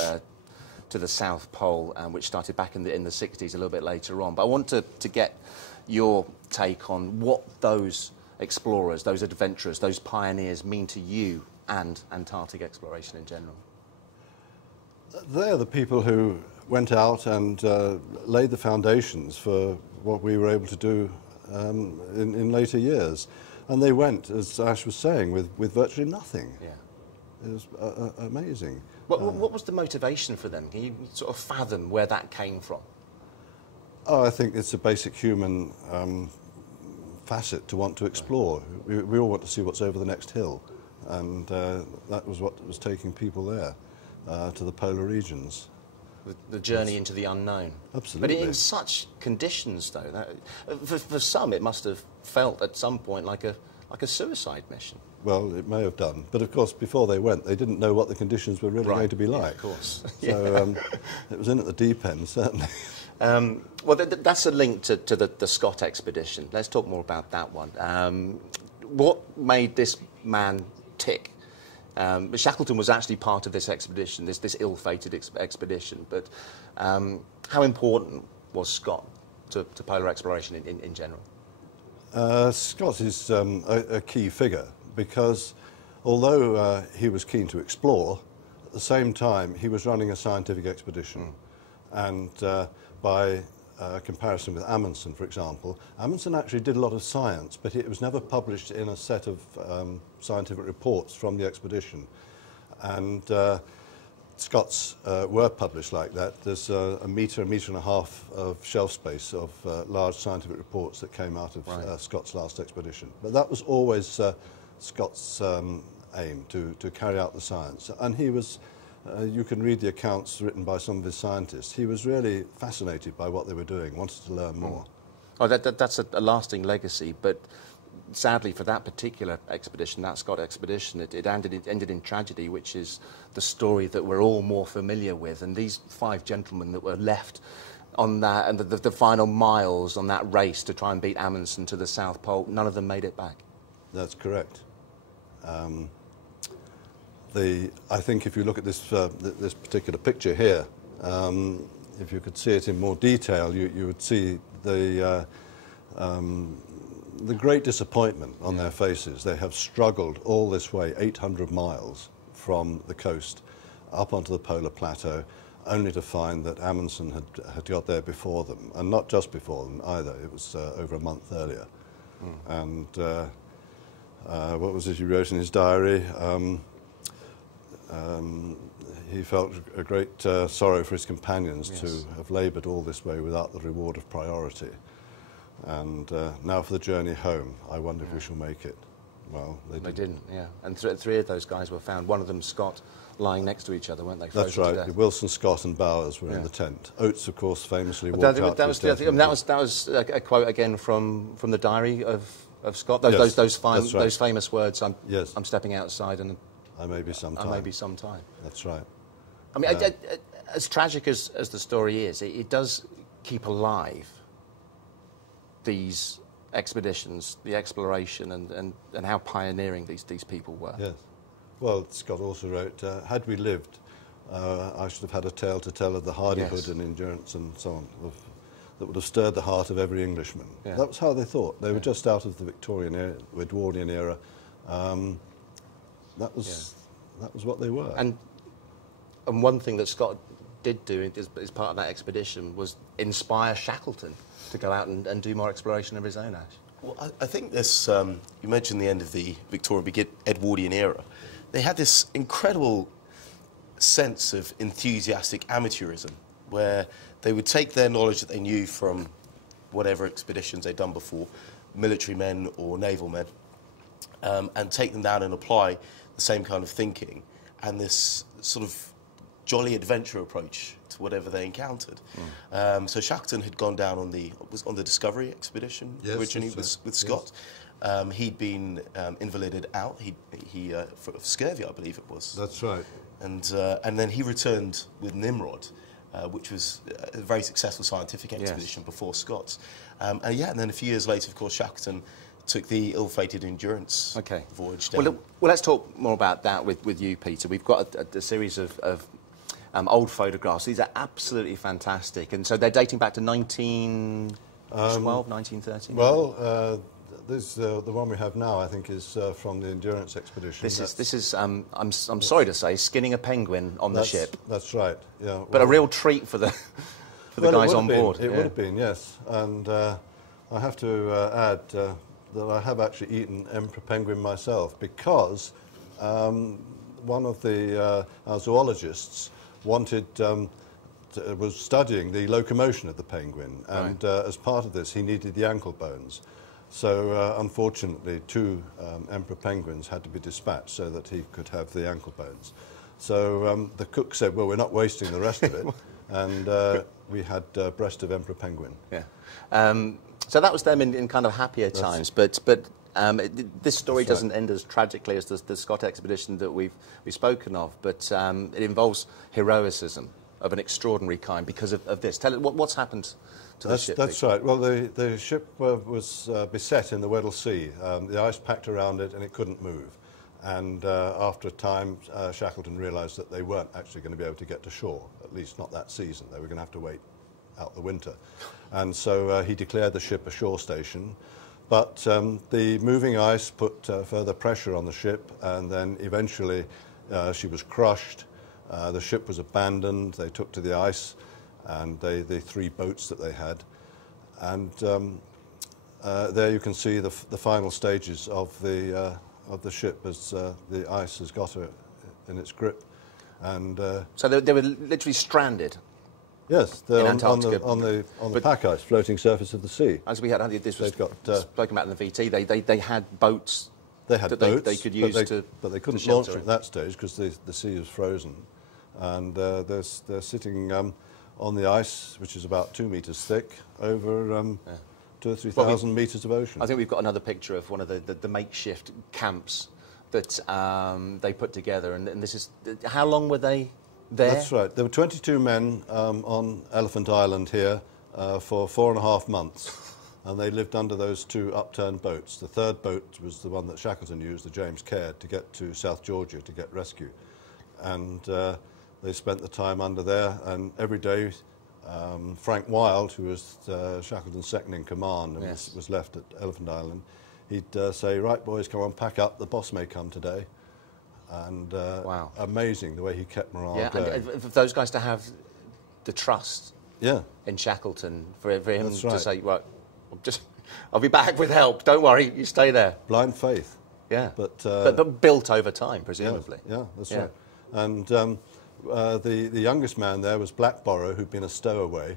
to the South Pole, which started back in the 60s a little bit later on. But I want to get your take on what those explorers, those adventurers, those pioneers mean to you and Antarctic exploration in general. They're the people who went out and laid the foundations for what we were able to do in later years. And they went, as Ash was saying, with virtually nothing. Yeah. It was amazing. What was the motivation for them? Can you sort of fathom where that came from? Oh, I think it's a basic human facet to want to explore. We all want to see what's over the next hill, and that was what was taking people there, to the polar regions. The journey into the unknown. Absolutely. But in such conditions, though, for some it must have felt at some point like a like a suicide mission. Well, it may have done. But of course, before they went, they didn't know what the conditions were really going to be like. Yeah, of course. So it was in at the deep end, certainly. Well, that's a link to the Scott expedition. Let's talk more about that one. What made this man tick? Shackleton was actually part of this expedition, this ill-fated expedition. But how important was Scott to polar exploration in general? Scott is a key figure because although he was keen to explore, at the same time he was running a scientific expedition. And by comparison with Amundsen, for example, Amundsen actually did a lot of science, but it was never published in a set of scientific reports from the expedition. And Scott's were published like that. There's a metre and a half of shelf space of large scientific reports that came out of Scott's last expedition. But that was always Scott's aim, to carry out the science. And he was, you can read the accounts written by some of his scientists, he was really fascinated by what they were doing, wanted to learn more. Oh, that's a lasting legacy, but sadly for that particular expedition, that Scott expedition, it ended in tragedy, which is the story that we're all more familiar with. And these 5 gentlemen that were left on that, and the final miles on that race to try and beat Amundsen to the South Pole, none of them made it back. That's correct. I think if you look at this, this particular picture here, if you could see it in more detail, you would see the great disappointment on their faces. They have struggled all this way, 800 miles from the coast up onto the polar plateau, only to find that Amundsen had got there before them, and not just before them either. It was over a month earlier. And what was it he wrote in his diary? He felt a great sorrow for his companions to have laboured all this way without the reward of priority. And now for the journey home, I wonder if we shall make it. Well, they didn't. Yeah. And 3 of those guys were found, one of them Scott, lying next to each other, weren't they? That's right. Wilson, Scott and Bowers were in the tent. Oates, of course, famously walked out. That was a quote again from the diary of Scott. Those famous words. I'm stepping outside and I may be sometime. I may be sometime. That's right. I mean, as tragic as the story is, it does keep alive these expeditions, the exploration, and how pioneering these people were. Yes. Well, Scott also wrote, had we lived, I should have had a tale to tell of the hardihood and endurance and so on, that would have stirred the heart of every Englishman. Yeah. That was how they thought. They were just out of the Victorian era, Edwardian era. That was what they were. And one thing that Scott did do as part of that expedition was inspire Shackleton to go out and do more exploration of his own, Ash. Well, I think this, you mentioned the end of the Victorian, Edwardian era. They had this incredible sense of enthusiastic amateurism where they would take their knowledge that they knew from whatever expeditions they'd done before, military men or naval men, and take them down and apply the same kind of thinking and this sort of jolly adventure approach to whatever they encountered. So Shackleton had gone down on the Discovery expedition originally with Scott. He'd been invalided out. He for scurvy, I believe it was. That's right. And then he returned with Nimrod, which was a very successful scientific expedition before Scott's. And then a few years later, of course, Shackleton took the ill-fated Endurance voyage down. Well, let's talk more about that with you, Peter. We've got a series of old photographs. These are absolutely fantastic. And so they're dating back to 1912, 1913? Well, the one we have now, I think, is from the Endurance expedition. This is I'm sorry to say, skinning a penguin on the ship. That's right, yeah. Well, but a real treat for the guys on board. It would have been, yes. And I have to add that I have actually eaten emperor penguin myself because one of our zoologists was studying the locomotion of the penguin, and as part of this he needed the ankle bones. So unfortunately 2 emperor penguins had to be dispatched so that he could have the ankle bones. So the cook said, well, we're not wasting the rest of it, and we had breast of emperor penguin. Yeah. So that was them in kind of happier times, but This story doesn't end as tragically as the Scott expedition that we've spoken of, but it involves heroicism of an extraordinary kind because of this. Tell us what's happened to the ship. That's right. Well, the ship was beset in the Weddell Sea. The ice packed around it and it couldn't move. And after a time, Shackleton realised that they weren't actually going to be able to get to shore, at least not that season. They were going to have to wait out the winter. And so he declared the ship a shore station. But the moving ice put further pressure on the ship, and then eventually she was crushed. The ship was abandoned. They took to the ice, and the 3 boats that they had. And there you can see the final stages of the ship as the ice has got her in its grip. And so they were literally stranded. Yes, they're in on Antarctica. the pack ice, floating surface of the sea. As we had, this was spoken about in the VT. They had boats. They could use but they couldn't launch at that stage because the sea was frozen, and they're sitting on the ice, which is about 2 meters thick, over 2,000 or 3,000 meters of ocean. I think we've got another picture of one of the makeshift camps that they put together, and this is how long were they there? That's right. There were 22 men on Elephant Island here for 4.5 months, and they lived under those 2 upturned boats. The 3rd boat was the one that Shackleton used, the James Caird, to get to South Georgia to get rescue. And they spent the time under there, and every day Frank Wild, who was Shackleton's second in command and was left at Elephant Island, he'd say, "Right, boys, come on, pack up, the boss may come today." And wow. Amazing the way he kept morale going. And for those guys to have the trust in Shackleton, for him to say, "Right, I'll be back with help, don't worry, you stay there." Blind faith. Yeah, but built over time, presumably. Yeah, that's right. And the youngest man there was Blackborough, who'd been a stowaway,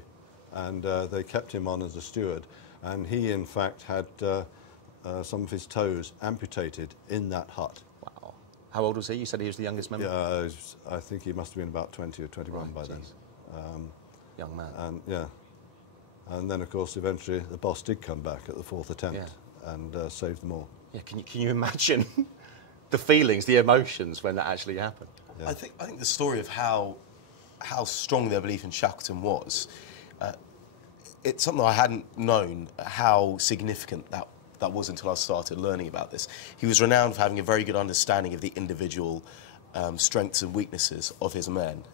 and they kept him on as a steward. And he, in fact, had some of his toes amputated in that hut. Wow. How old was he? You said he was the youngest member? Yeah, I think he must have been about 20 or 21 by then. Young man. And then, of course, eventually the boss did come back at the 4th attempt and saved them all. Yeah, can you imagine the feelings, the emotions when that actually happened? Yeah. I think the story of how strong their belief in Shackleton was, it's something I hadn't known how significant that was until I started learning about this. He was renowned for having a very good understanding of the individual strengths and weaknesses of his men.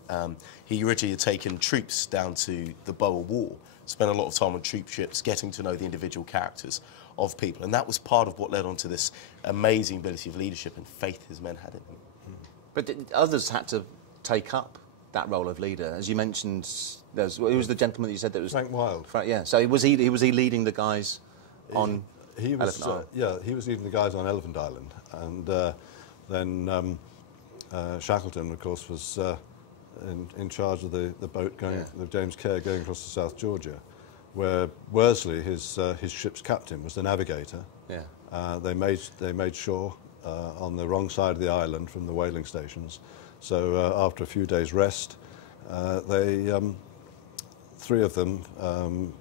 He originally had taken troops down to the Boer War, spent a lot of time on troop ships, getting to know the individual characters of people, and that was part of what led on to this amazing ability of leadership and faith his men had in him. But others had to take up that role of leader, as you mentioned. Who was the gentleman that you said that was Frank Wild? Yeah. So was he leading the guys on Elephant Island? Yeah, he was leading the guys on Elephant Island, and then Shackleton, of course, was in charge of the boat going, the James Caird, going across to South Georgia, where Worsley, his ship's captain, was the navigator. Yeah. They made shore on the wrong side of the island from the whaling stations. So after a few days' rest, they 3 of them,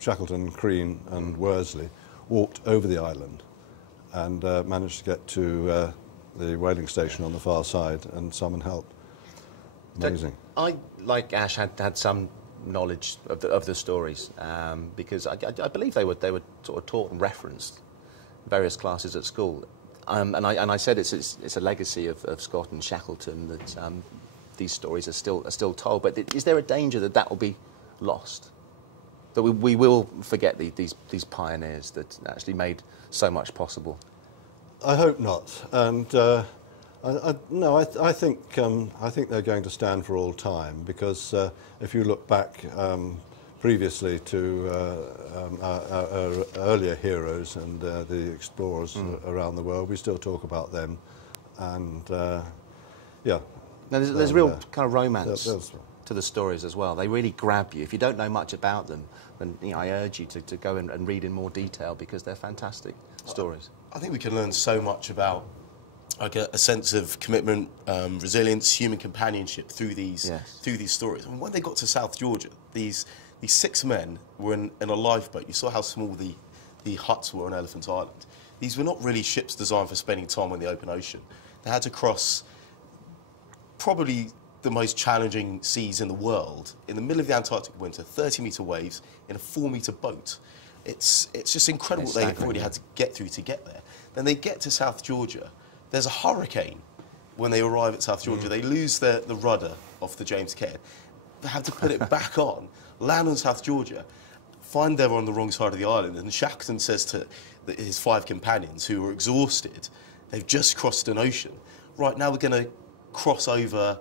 Shackleton, Crean, and Worsley, walked over the island and managed to get to the whaling station on the far side and summon help. Amazing. I, like Ash, had some knowledge of the stories because I believe they were sort of taught and referenced various classes at school. And I said it's a legacy of Scott and Shackleton that these stories are still told. But is there a danger that will be lost? That we will forget these pioneers that actually made so much possible? I hope not. And no, I think they're going to stand for all time, because if you look back previously to our earlier heroes and the explorers around the world, we still talk about them, and yeah. Now, there's real kind of romance to the stories as well. They really grab you. If you don't know much about them, then I urge you to go and read in more detail, because they're fantastic stories. I think we can learn so much about a sense of commitment, resilience, human companionship through these stories. And when they got to South Georgia, these 6 men were in a lifeboat. You saw how small the huts were on Elephant Island. these were not really ships designed for spending time on the open ocean. They had to cross probably the most challenging seas in the world in the middle of the Antarctic winter, 30-metre waves in a 4-metre boat. It's just incredible what they've already had to get through to get there. Then they get to South Georgia. There's a hurricane when they arrive at South Georgia. They lose the rudder off the James Caird. They have to put it back on, land on South Georgia, find they're on the wrong side of the island, and Shackleton says to his 5 companions, who are exhausted, they've just crossed an ocean. Right, now we're going to cross over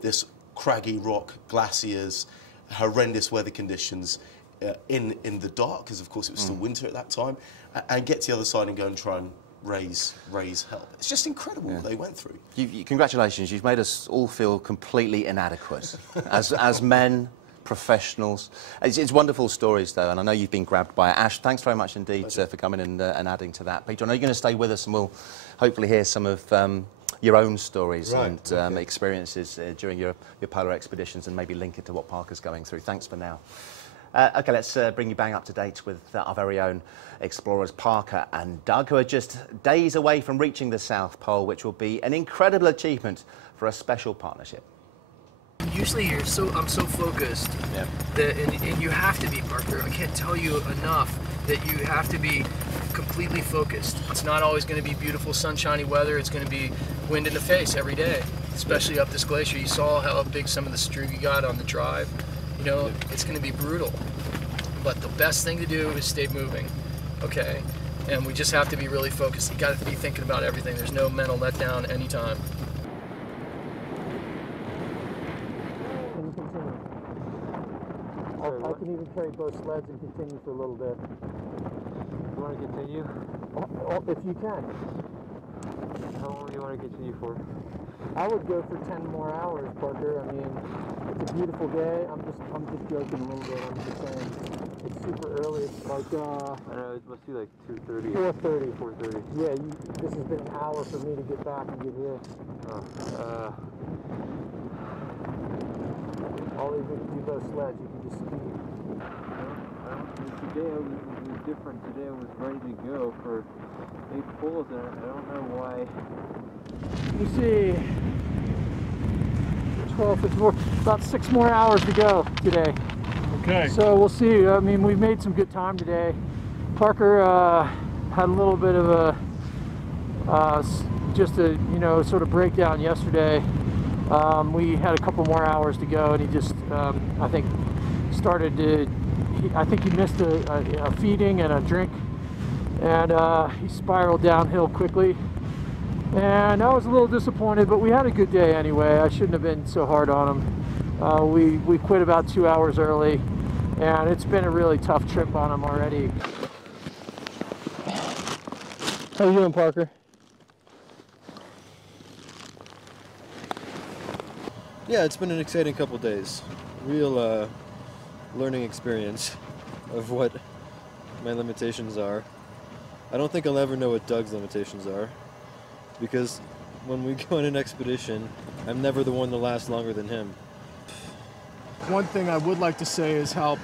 this craggy rock, glaciers, horrendous weather conditions in the dark, because of course it was still winter at that time, and get to the other side and go and try and raise help. It's just incredible what they went through. Congratulations, you've made us all feel completely inadequate as men, professionals. It's wonderful stories though, and I know you've been grabbed by it. Ash, thanks very much indeed for coming and adding to that. Peter, I know you're going to stay with us and we'll hopefully hear some of your own stories and experiences during your polar expeditions, and maybe link it to what Parker's going through. Thanks for now. OK, let's bring you bang up to date with our very own explorers Parker and Doug, who are just days away from reaching the South Pole, which will be an incredible achievement for a special partnership. Usually I'm so focused that, and you have to be, Parker. I can't tell you enough that you have to be completely focused. It's not always going to be beautiful sunshiny weather. It's going to be wind in the face every day, especially up this glacier. You saw how big some of the struggy got on the drive. You know, it's going to be brutal. But the best thing to do is stay moving, okay? And we just have to be really focused. You got to be thinking about everything. There's no mental letdown anytime. I can even carry both sleds and continue for a little bit. You want to continue? If you can. How long do you want to continue for? I would go for 10 more hours, Parker. I mean, it's a beautiful day. I'm just joking a little bit. I'm just saying it's super early. It's like I know, it must be like 2:30. 4:30. 4:30. Yeah, this has been an hour for me to get back and get here. All you can do those sleds, you can just speed. Today it was different. Today I was ready to go for 8 pulls, and I don't know why. You see, 12, 54, about 6 more hours to go today. Okay. So we'll see. I mean, we made some good time today. Parker had a little bit of a, just a, you know, sort of breakdown yesterday. We had a couple more hours to go, and he just, I think, started to, I think he missed a feeding and a drink, and he spiraled downhill quickly. And I was a little disappointed, but we had a good day anyway. I shouldn't have been so hard on him. We quit about 2 hours early, and it's been a really tough trip on him already. How you doing, Parker? Yeah, it's been an exciting couple days. Real learning experience of what my limitations are. I don't think I'll ever know what Doug's limitations are, because when we go on an expedition, I'm never the one to last longer than him. One thing I would like to say is how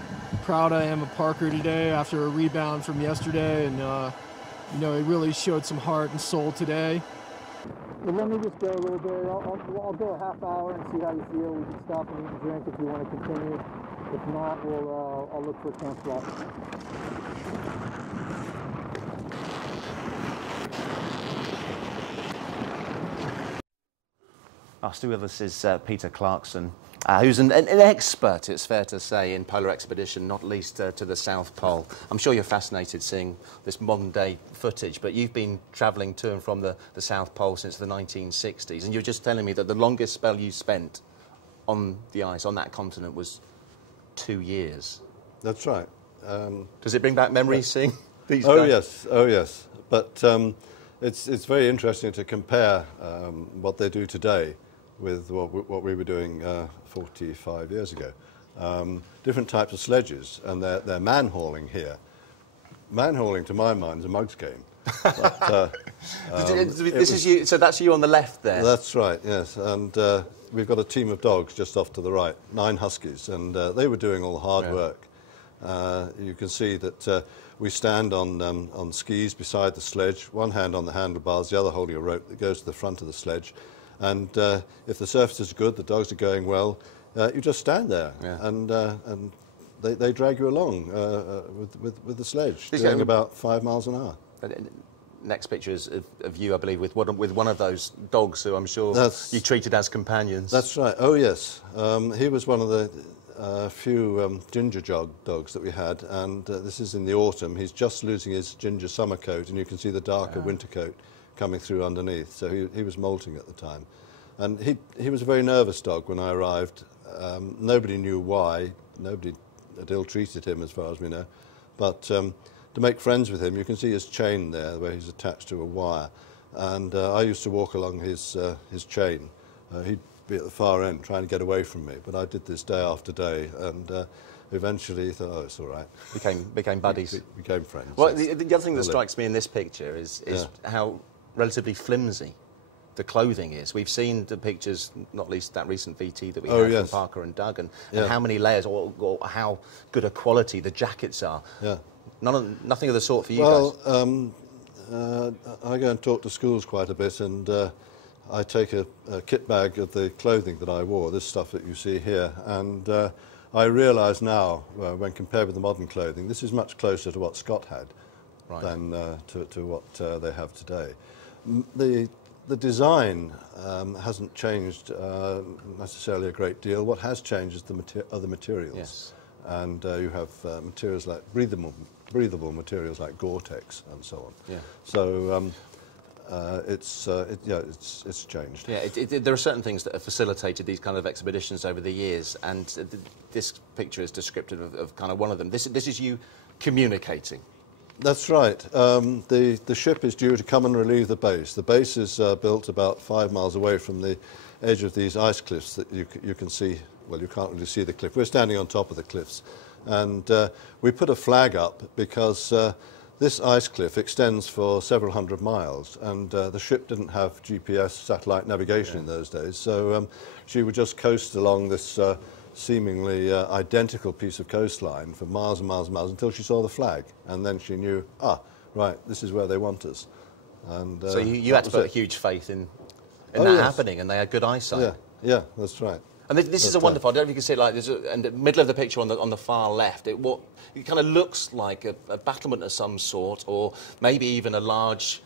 proud I am of Parker today after a rebound from yesterday, and you know, he really showed some heart and soul today. Well, let me just go a little bit. I'll go a half hour and see how you feel. We can stop and eat and drink if you want to continue. If not, I'll look for a camp spot. Still with us is Peter Clarkson, who's an expert, it's fair to say, in polar expedition, not least to the South Pole. I'm sure you're fascinated seeing this modern-day footage, but you've been travelling to and from the South Pole since the 1960s, and you're just telling me that the longest spell you spent on the ice, on that continent, was 2 years. That's right. Does it bring back memories seeing these guys? Yes, oh yes. But it's very interesting to compare what they do today with what we were doing 45 years ago. Different types of sledges, and they're man-hauling here. Man-hauling, to my mind, is a mug's game. But, this is you, so that's you on the left there? That's right, yes. And we've got a team of dogs just off to the right, 9 huskies, and they were doing all the hard work. You can see that we stand on skis beside the sledge, one hand on the handlebars, the other holding a rope that goes to the front of the sledge. And if the surface is good, the dogs are going well, you just stand there, and they drag you along with the sledge, doing about 5 miles an hour. Next picture is of you, I believe, with one of those dogs who I'm sure you treated as companions. That's right. Oh, yes. He was one of the few ginger dogs that we had, and this is in the autumn. He's just losing his ginger summer coat, and you can see the darker winter coat coming through underneath. So he was molting at the time. And he was a very nervous dog when I arrived. Nobody knew why. Nobody had ill-treated him, as far as we know. But to make friends with him, you can see his chain there, where he's attached to a wire. And I used to walk along his chain. He'd be at the far end trying to get away from me, but I did this day after day, and eventually he thought, oh, it's all right. Became buddies. Became friends. Well, the other thing that strikes me in this picture is how relatively flimsy the clothing is. We've seen the pictures, not least that recent VT that we had from Parker and Doug, and how many layers or how good a quality the jackets are. Yeah. Nothing of the sort for you guys. Well, I go and talk to schools quite a bit, and I take a kit bag of the clothing that I wore, this stuff that you see here, and I realise now, when compared with the modern clothing, this is much closer to what Scott had than to what they have today. The design hasn't changed necessarily a great deal. What has changed is the materials. Yes. And you have materials like breathable materials like Gore-Tex and so on. Yeah. So it's changed. Yeah, there are certain things that have facilitated these kind of expeditions over the years, and this picture is descriptive of kind of one of them. This is you communicating. That's right. The ship is due to come and relieve the base. The base is built about 5 miles away from the edge of these ice cliffs that you can see. Well, you can't really see the cliff. We're standing on top of the cliffs. And we put a flag up because this ice cliff extends for several hundred miles, and the ship didn't have GPS satellite navigation in those days. So she would just coast along this seemingly identical piece of coastline for miles and miles and miles until she saw the flag, and then she knew, right, this is where they want us. And so you had to put a huge faith in that happening, and they had good eyesight. Yeah, that's right. And this is a wonderful, I don't know if you can see it like this, in the middle of the picture on the far left, it kind of looks like a battlement of some sort, or maybe even a large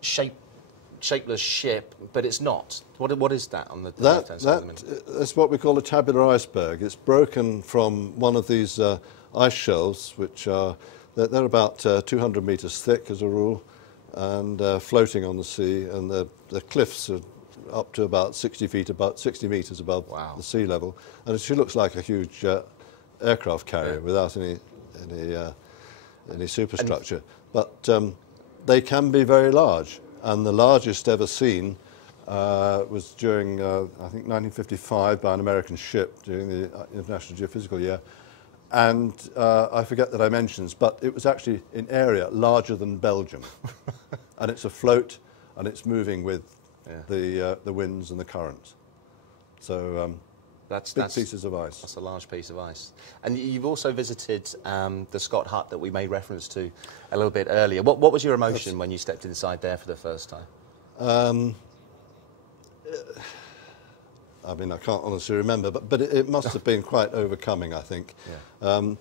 shapeless ship, but it's not. What is that on the left-hand side? That's what we call a tabular iceberg. It's broken from one of these ice shelves, which are they're about 200 metres thick as a rule, and floating on the sea, and the cliffs are up to about 60 metres above the sea level, and she looks like a huge aircraft carrier without any superstructure. But they can be very large. And the largest ever seen was during, I think, 1955 by an American ship during the International Geophysical Year. And I forget the dimensions, but it was actually in area larger than Belgium. And it's afloat, and it's moving with the winds and the currents. So that's big pieces of ice. That's a large piece of ice. And you've also visited the Scott hut that we made reference to a little bit earlier. What was your emotion when you stepped inside there for the first time? I mean, I can't honestly remember, but it must have been quite overcoming, I think. Yeah.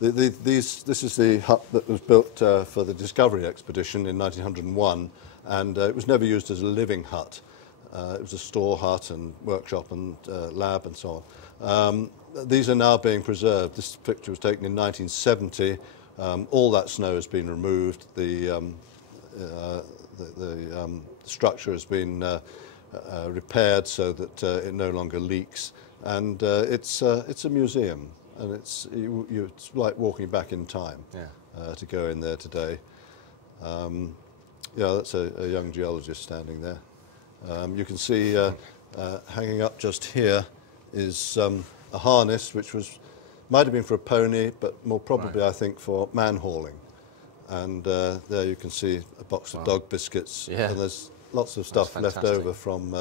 This is the hut that was built for the Discovery expedition in 1901, and it was never used as a living hut. It was a store hut and workshop and lab and so on. These are now being preserved. This picture was taken in 1970. All that snow has been removed. The structure has been repaired so that it no longer leaks, and it's a museum, and it's like walking back in time to go in there today. Yeah, that's a young geologist standing there. You can see hanging up just here is a harness which might have been for a pony, but more probably I think for man hauling. And there you can see a box of dog biscuits, and there's lots of stuff left over from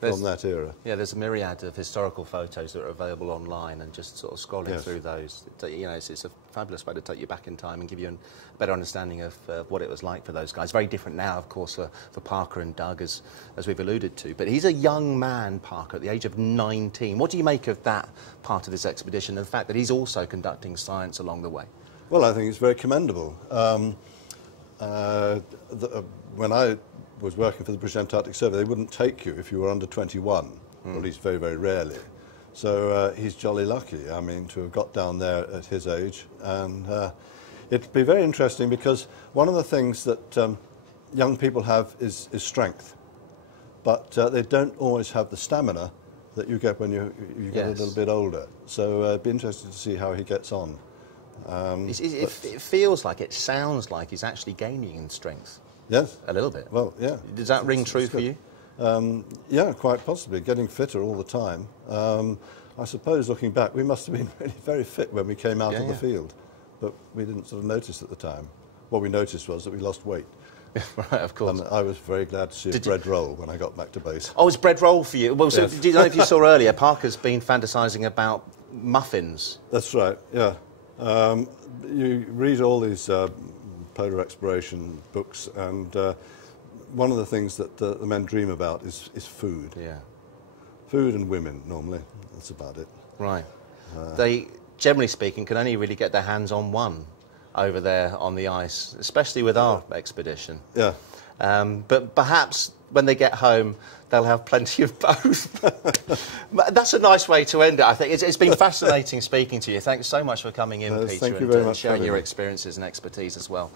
from that era. Yeah, there's a myriad of historical photos that are available online, and just sort of scrolling through those, you know, it's a fabulous way to take you back in time and give you a better understanding of what it was like for those guys. Very different now, of course, for Parker and Doug, as we've alluded to. But he's a young man, Parker, at the age of 19. What do you make of that part of this expedition, and the fact that he's also conducting science along the way? Well, I think it's very commendable. When I was working for the British Antarctic Survey, they wouldn't take you if you were under 21, or at least very, very rarely. So he's jolly lucky, I mean, to have got down there at his age. And it'd be very interesting, because one of the things that young people have is strength, but they don't always have the stamina that you get when you get a little bit older. So it'd be interesting to see how he gets on. It feels like, it sounds like he's actually gaining in strength. Yes. A little bit. Well, yeah. Does that ring true for you? Yeah, quite possibly. Getting fitter all the time. I suppose, looking back, we must have been really very fit when we came out of the field, but we didn't sort of notice at the time. What we noticed was that we lost weight. Right, of course. And I was very glad to see a bread roll when I got back to base. Oh, it's bread roll for you. Well, so did you know, if you saw earlier, Parker's been fantasising about muffins. That's right, yeah. You read all these polar exploration books, and one of the things that the men dream about is food. Yeah. Food and women, normally. That's about it. Right. They, generally speaking, can only really get their hands on one over there on the ice, especially with our expedition. Yeah. But perhaps when they get home, they'll have plenty of both. That's a nice way to end it, I think. It's been fascinating speaking to you. Thanks so much for coming in, Peter, thank you very much sharing for your me. experiences and expertise as well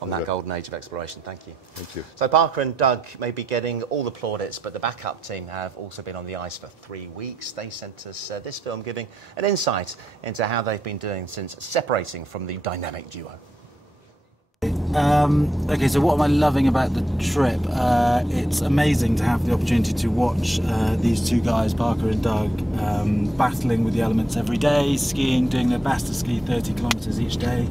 on that golden age of exploration. Thank you. Thank you. So Parker and Doug may be getting all the plaudits, but the backup team have also been on the ice for 3 weeks. They sent us this film, giving an insight into how they've been doing since separating from the dynamic duo. Okay, so what am I loving about the trip? It's amazing to have the opportunity to watch these two guys, Parker and Doug, battling with the elements every day, skiing, doing their best to ski 30 kilometres each day.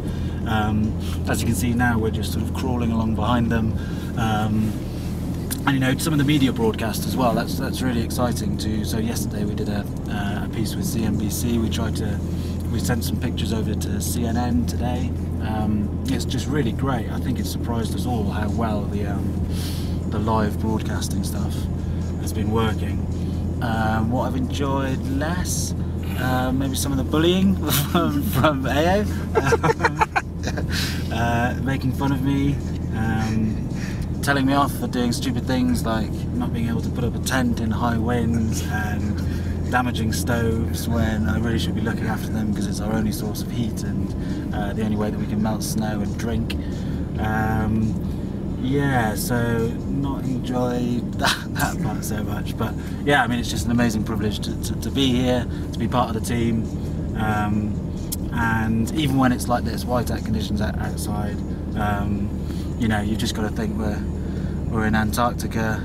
As you can see now, we're just sort of crawling along behind them. And you know, some of the media broadcast as well, that's really exciting too. So yesterday we did a piece with CNBC. We sent some pictures over to CNN today. It's just really great. I think it surprised us all how well the live broadcasting stuff has been working. What I've enjoyed less, maybe some of the bullying from AO, making fun of me, telling me off for doing stupid things like not being able to put up a tent in high winds and damaging stoves when I really should be looking after them because it's our only source of heat and the only way that we can melt snow and drink. Yeah, so not enjoyed that part so much, but yeah, I mean, it's just an amazing privilege to be here, to be part of the team, and even when it's like this, whiteout conditions outside, you know, you've just got to think we're in Antarctica.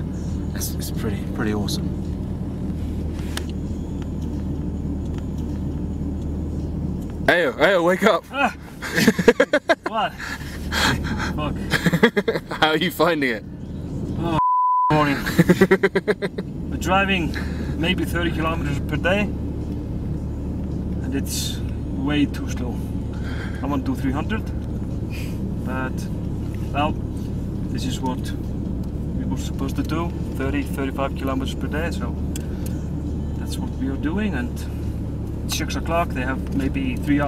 It's pretty awesome. Ayo, wake up! What? Fuck. How are you finding it? Oh, morning. We're driving maybe 30 kilometers per day, and it's way too slow. I want to do 300, but well, this is what we were supposed to do, 30-35 kilometers per day, so that's what we are doing. And it's 6 o'clock, they have maybe three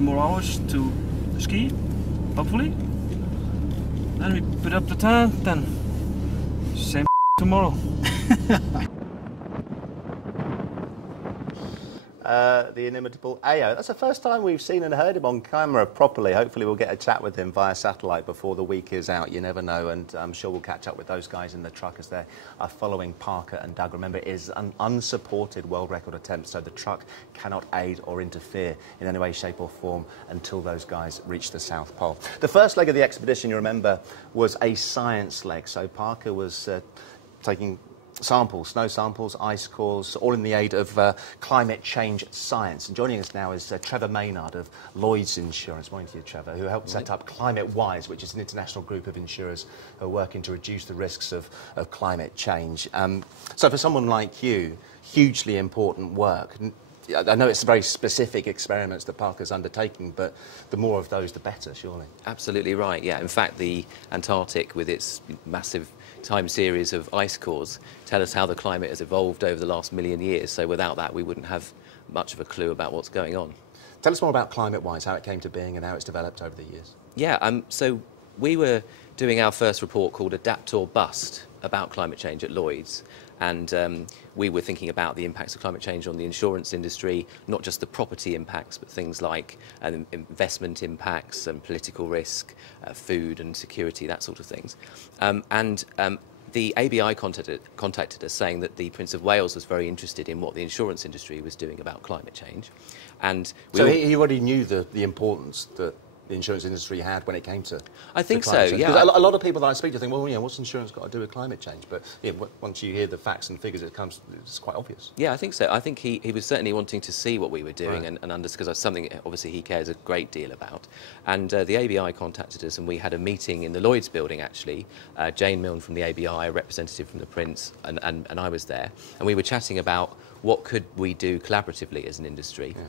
more hours to ski, hopefully. Then we put up the tent, then same tomorrow. The inimitable Ao. That's the first time we've seen and heard him on camera properly. Hopefully we'll get a chat with him via satellite before the week is out. You never know, and I'm sure we'll catch up with those guys in the truck as they're following Parker and Doug. Remember, it is an unsupported world record attempt, so the truck cannot aid or interfere in any way, shape or form until those guys reach the South Pole. The first leg of the expedition, you remember, was a science leg. So Parker was taking samples, snow samples, ice cores, all in the aid of climate change science. And joining us now is Trevor Maynard of Lloyd's Insurance. Morning to you, Trevor, who helped set up Climate Wise, which is an international group of insurers who are working to reduce the risks of climate change. So for someone like you, hugely important work. I know it's very specific experiments that Parker's undertaking, but the more of those, the better, surely. Absolutely right, yeah. In fact, the Antarctic, with its massive time series of ice cores, tell us how the climate has evolved over the last million years. So without that, we wouldn't have much of a clue about what's going on. Tell us more about Climate Wise, how it came to being and how it's developed over the years. Yeah, so we were doing our first report called Adapt or Bust about climate change at Lloyd's. And we were thinking about the impacts of climate change on the insurance industry, not just the property impacts, but things like investment impacts and political risk, food and security, that sort of things. The ABI contacted us saying that the Prince of Wales was very interested in what the insurance industry was doing about climate change. And so he already knew the importance that the insurance industry had when it came to I think climate so, change. yeah. A lot of people that I speak to think, well, yeah, what's insurance got to do with climate change? But yeah, once you hear the facts and figures, it's quite obvious. Yeah, I think so. I think he was certainly wanting to see what we were doing, right. and understand, because that's something obviously he cares a great deal about. And the ABI contacted us, and we had a meeting in the Lloyd's building, actually. Jane Milne from the ABI, a representative from the Prince, and I was there. And we were chatting about what could we do collaboratively as an industry. Yeah.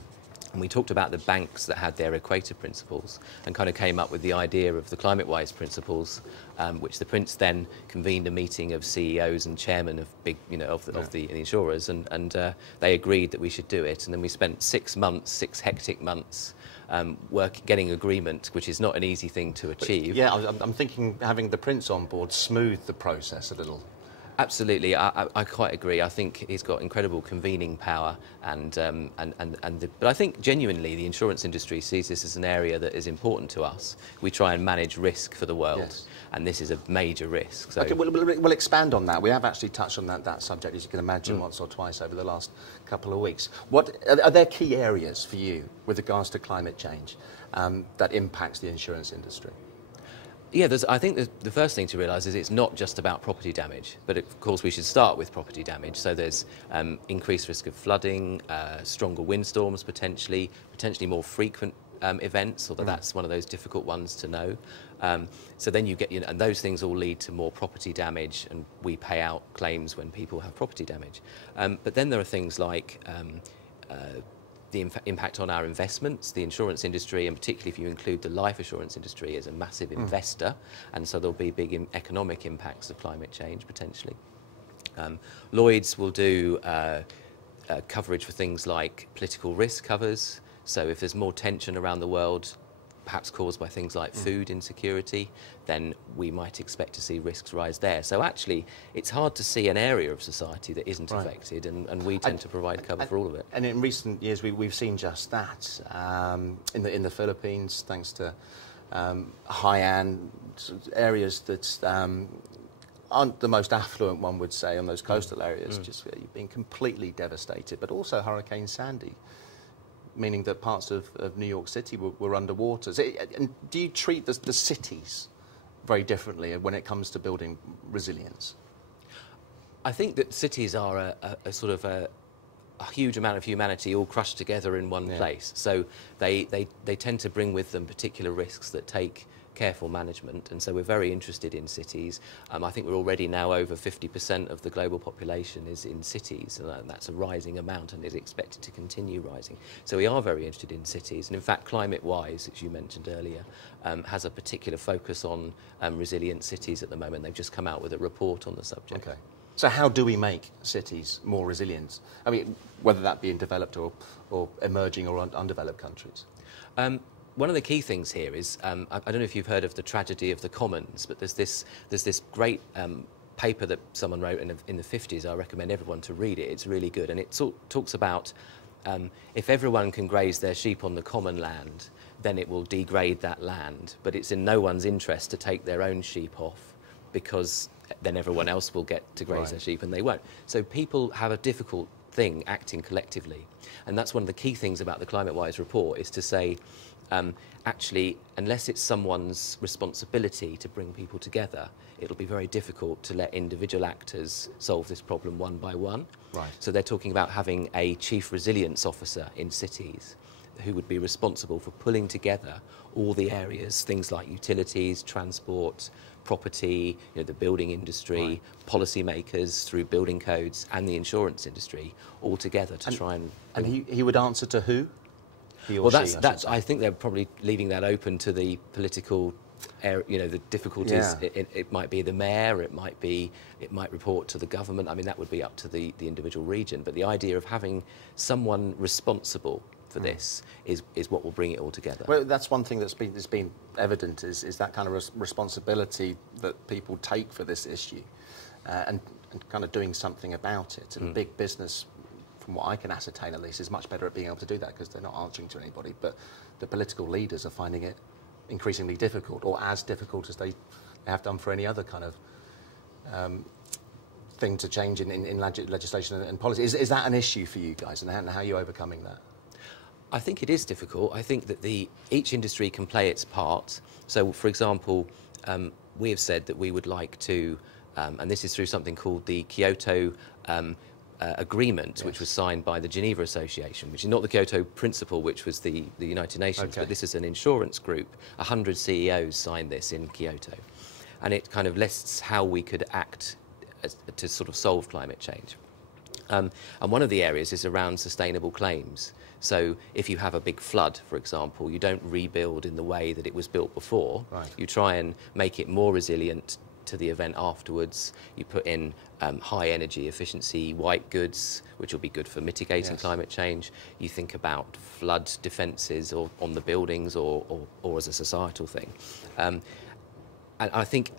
And we talked about the banks that had their equator principles and kind of came up with the idea of the Climate-Wise principles, which the Prince then convened a meeting of CEOs and chairmen of big, of the insurers, and they agreed that we should do it. And then we spent 6 months, 6 hectic months, getting agreement, which is not an easy thing to achieve. But, yeah, I'm thinking having the Prince on board smoothed the process a little. Absolutely, I quite agree. I think he's got incredible convening power, but I think genuinely the insurance industry sees this as an area that is important to us. We try and manage risk for the world, yes. And this is a major risk. So. Okay, we'll expand on that. We have actually touched on that subject, as you can imagine, once or twice over the last couple of weeks. What are there key areas for you with regards to climate change that impacts the insurance industry? Yeah, I think the first thing to realise is it's not just about property damage, but of course we should start with property damage. So there's increased risk of flooding, stronger windstorms potentially more frequent events, although that's one of those difficult ones to know. So then you get, and those things all lead to more property damage, and we pay out claims when people have property damage. But then there are things like the impact on our investments. The insurance industry, and particularly if you include the life assurance industry, is a massive investor, and so there'll be big economic impacts of climate change potentially. Lloyd's will do coverage for things like political risk covers, so if there's more tension around the world, perhaps caused by things like food insecurity, then we might expect to see risks rise there. So actually, it's hard to see an area of society that isn't affected, and we tend to provide cover for all of it. And in recent years, we've seen just that. In the Philippines, thanks to Haiyan, areas that aren't the most affluent, one would say, on those coastal areas, just being completely devastated, but also Hurricane Sandy, meaning that parts of New York City were underwater. And do you treat the cities very differently when it comes to building resilience? I think that cities are a sort of a huge amount of humanity all crushed together in one place. So they tend to bring with them particular risks that take careful management, and so we're very interested in cities. I think we're already now over 50% of the global population is in cities, and that's a rising amount and is expected to continue rising. So we are very interested in cities, and in fact Climate Wise, as you mentioned earlier, has a particular focus on resilient cities at the moment. They've just come out with a report on the subject. Okay. So how do we make cities more resilient? I mean, whether that be in developed or emerging or undeveloped countries? One of the key things here is, I don't know if you've heard of the tragedy of the commons, but there's this great paper that someone wrote in the 50s. I recommend everyone to read it. It's really good, and it talks about if everyone can graze their sheep on the common land, then it will degrade that land. But it's in no one's interest to take their own sheep off, because then everyone else will get to graze their sheep and they won't. So people have a difficult thing acting collectively, and that's one of the key things about the Climate Wise report, is to say actually, unless it's someone's responsibility to bring people together, it'll be very difficult to let individual actors solve this problem one by one. Right. So they're talking about having a chief resilience officer in cities who would be responsible for pulling together all the areas, things like utilities, transport, property, the building industry, policymakers through building codes, and the insurance industry all together to try and... And he would answer to who? He or Well, she, I think they're probably leaving that open to the political, the difficulties. Yeah. It might be the mayor, it might report to the government. I mean, that would be up to the individual region. But the idea of having someone responsible for this is what will bring it all together. Well, that's one thing that's been evident is that kind of responsibility that people take for this issue, and kind of doing something about it. And big business, from what I can ascertain at least, is much better at being able to do that because they're not answering to anybody. But the political leaders are finding it increasingly difficult, or as difficult as they have done for any other kind of thing to change in legislation and policy. Is that an issue for you guys, and how are you overcoming that? I think it is difficult. I think that each industry can play its part. So, for example, we have said that we would like to, and this is through something called the Kyoto Agreement, which was signed by the Geneva Association, which is not the Kyoto Principle, which was the United Nations, but this is an insurance group. 100 CEOs signed this in Kyoto. And it kind of lists how we could act to sort of solve climate change. And one of the areas is around sustainable claims. So if you have a big flood, for example, you don't rebuild in the way that it was built before. Right. You try and make it more resilient to the event afterwards. You put in high energy efficiency white goods, which will be good for mitigating climate change. You think about flood defences or on the buildings or as a societal thing. And I think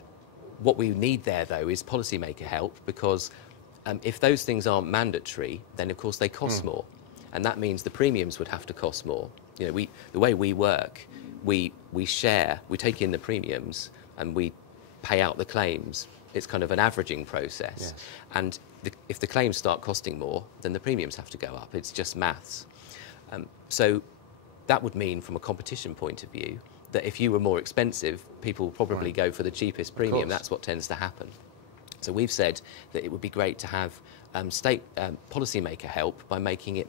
what we need there, though, is policymaker help, because if those things aren't mandatory, then of course they cost more. And that means the premiums would have to cost more. The way we work, we take in the premiums and we pay out the claims. It's kind of an averaging process. Yes. And if the claims start costing more, then the premiums have to go up. It's just maths. So that would mean, from a competition point of view, that if you were more expensive, people will probably go for the cheapest premium. That's what tends to happen. So we've said that it would be great to have state policymaker help by making it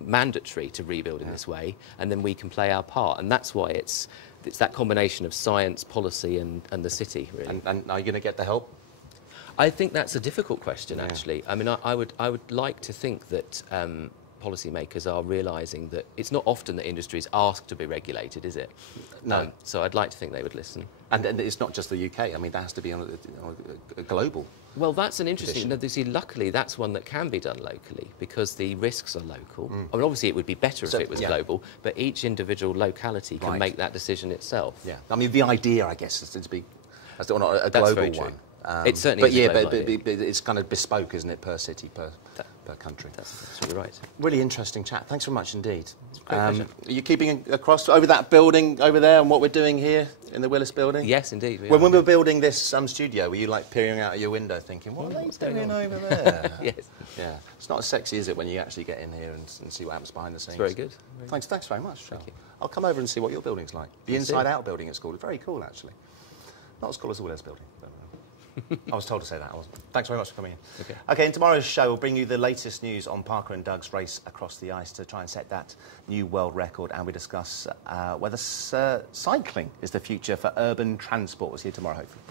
mandatory to rebuild in this way, and then we can play our part. And that's why it's that combination of science, policy, and the city, really. And are you going to get the help? I think that's a difficult question, actually. I mean, I would like to think that policymakers are realising that it's not often that industries ask to be regulated, is it? No. So I'd like to think they would listen. And it's not just the UK. I mean, that has to be on a global. Well, that's an interesting... You see, luckily, that's one that can be done locally because the risks are local. I mean, obviously, it would be better if it was global, but each individual locality can make that decision itself. Yeah. I mean, the idea, I guess, is to be a global very true. one. It certainly is a global but it's kind of bespoke, isn't it, per city, per country. That's really right. Really interesting chat. Thanks very much indeed. Are you keeping across over that building over there and what we're doing here in the Willis building? Yes, indeed. When we were building this studio, were you like peering out of your window thinking, what are they doing over there? Yes. Yeah. It's not as sexy, is it, when you actually get in here and see what happens behind the scenes? It's very good. Thanks very much. Thank you. I'll come over and see what your building's like. The inside-out building, it's called. Very cool, actually. Not as cool as the Willis building. But, I was told to say that. I wasn't. Thanks very much for coming in. Okay, in tomorrow's show, we'll bring you the latest news on Parker and Doug's race across the ice to try and set that new world record, and we discuss whether cycling is the future for urban transport. We'll see you tomorrow, hopefully.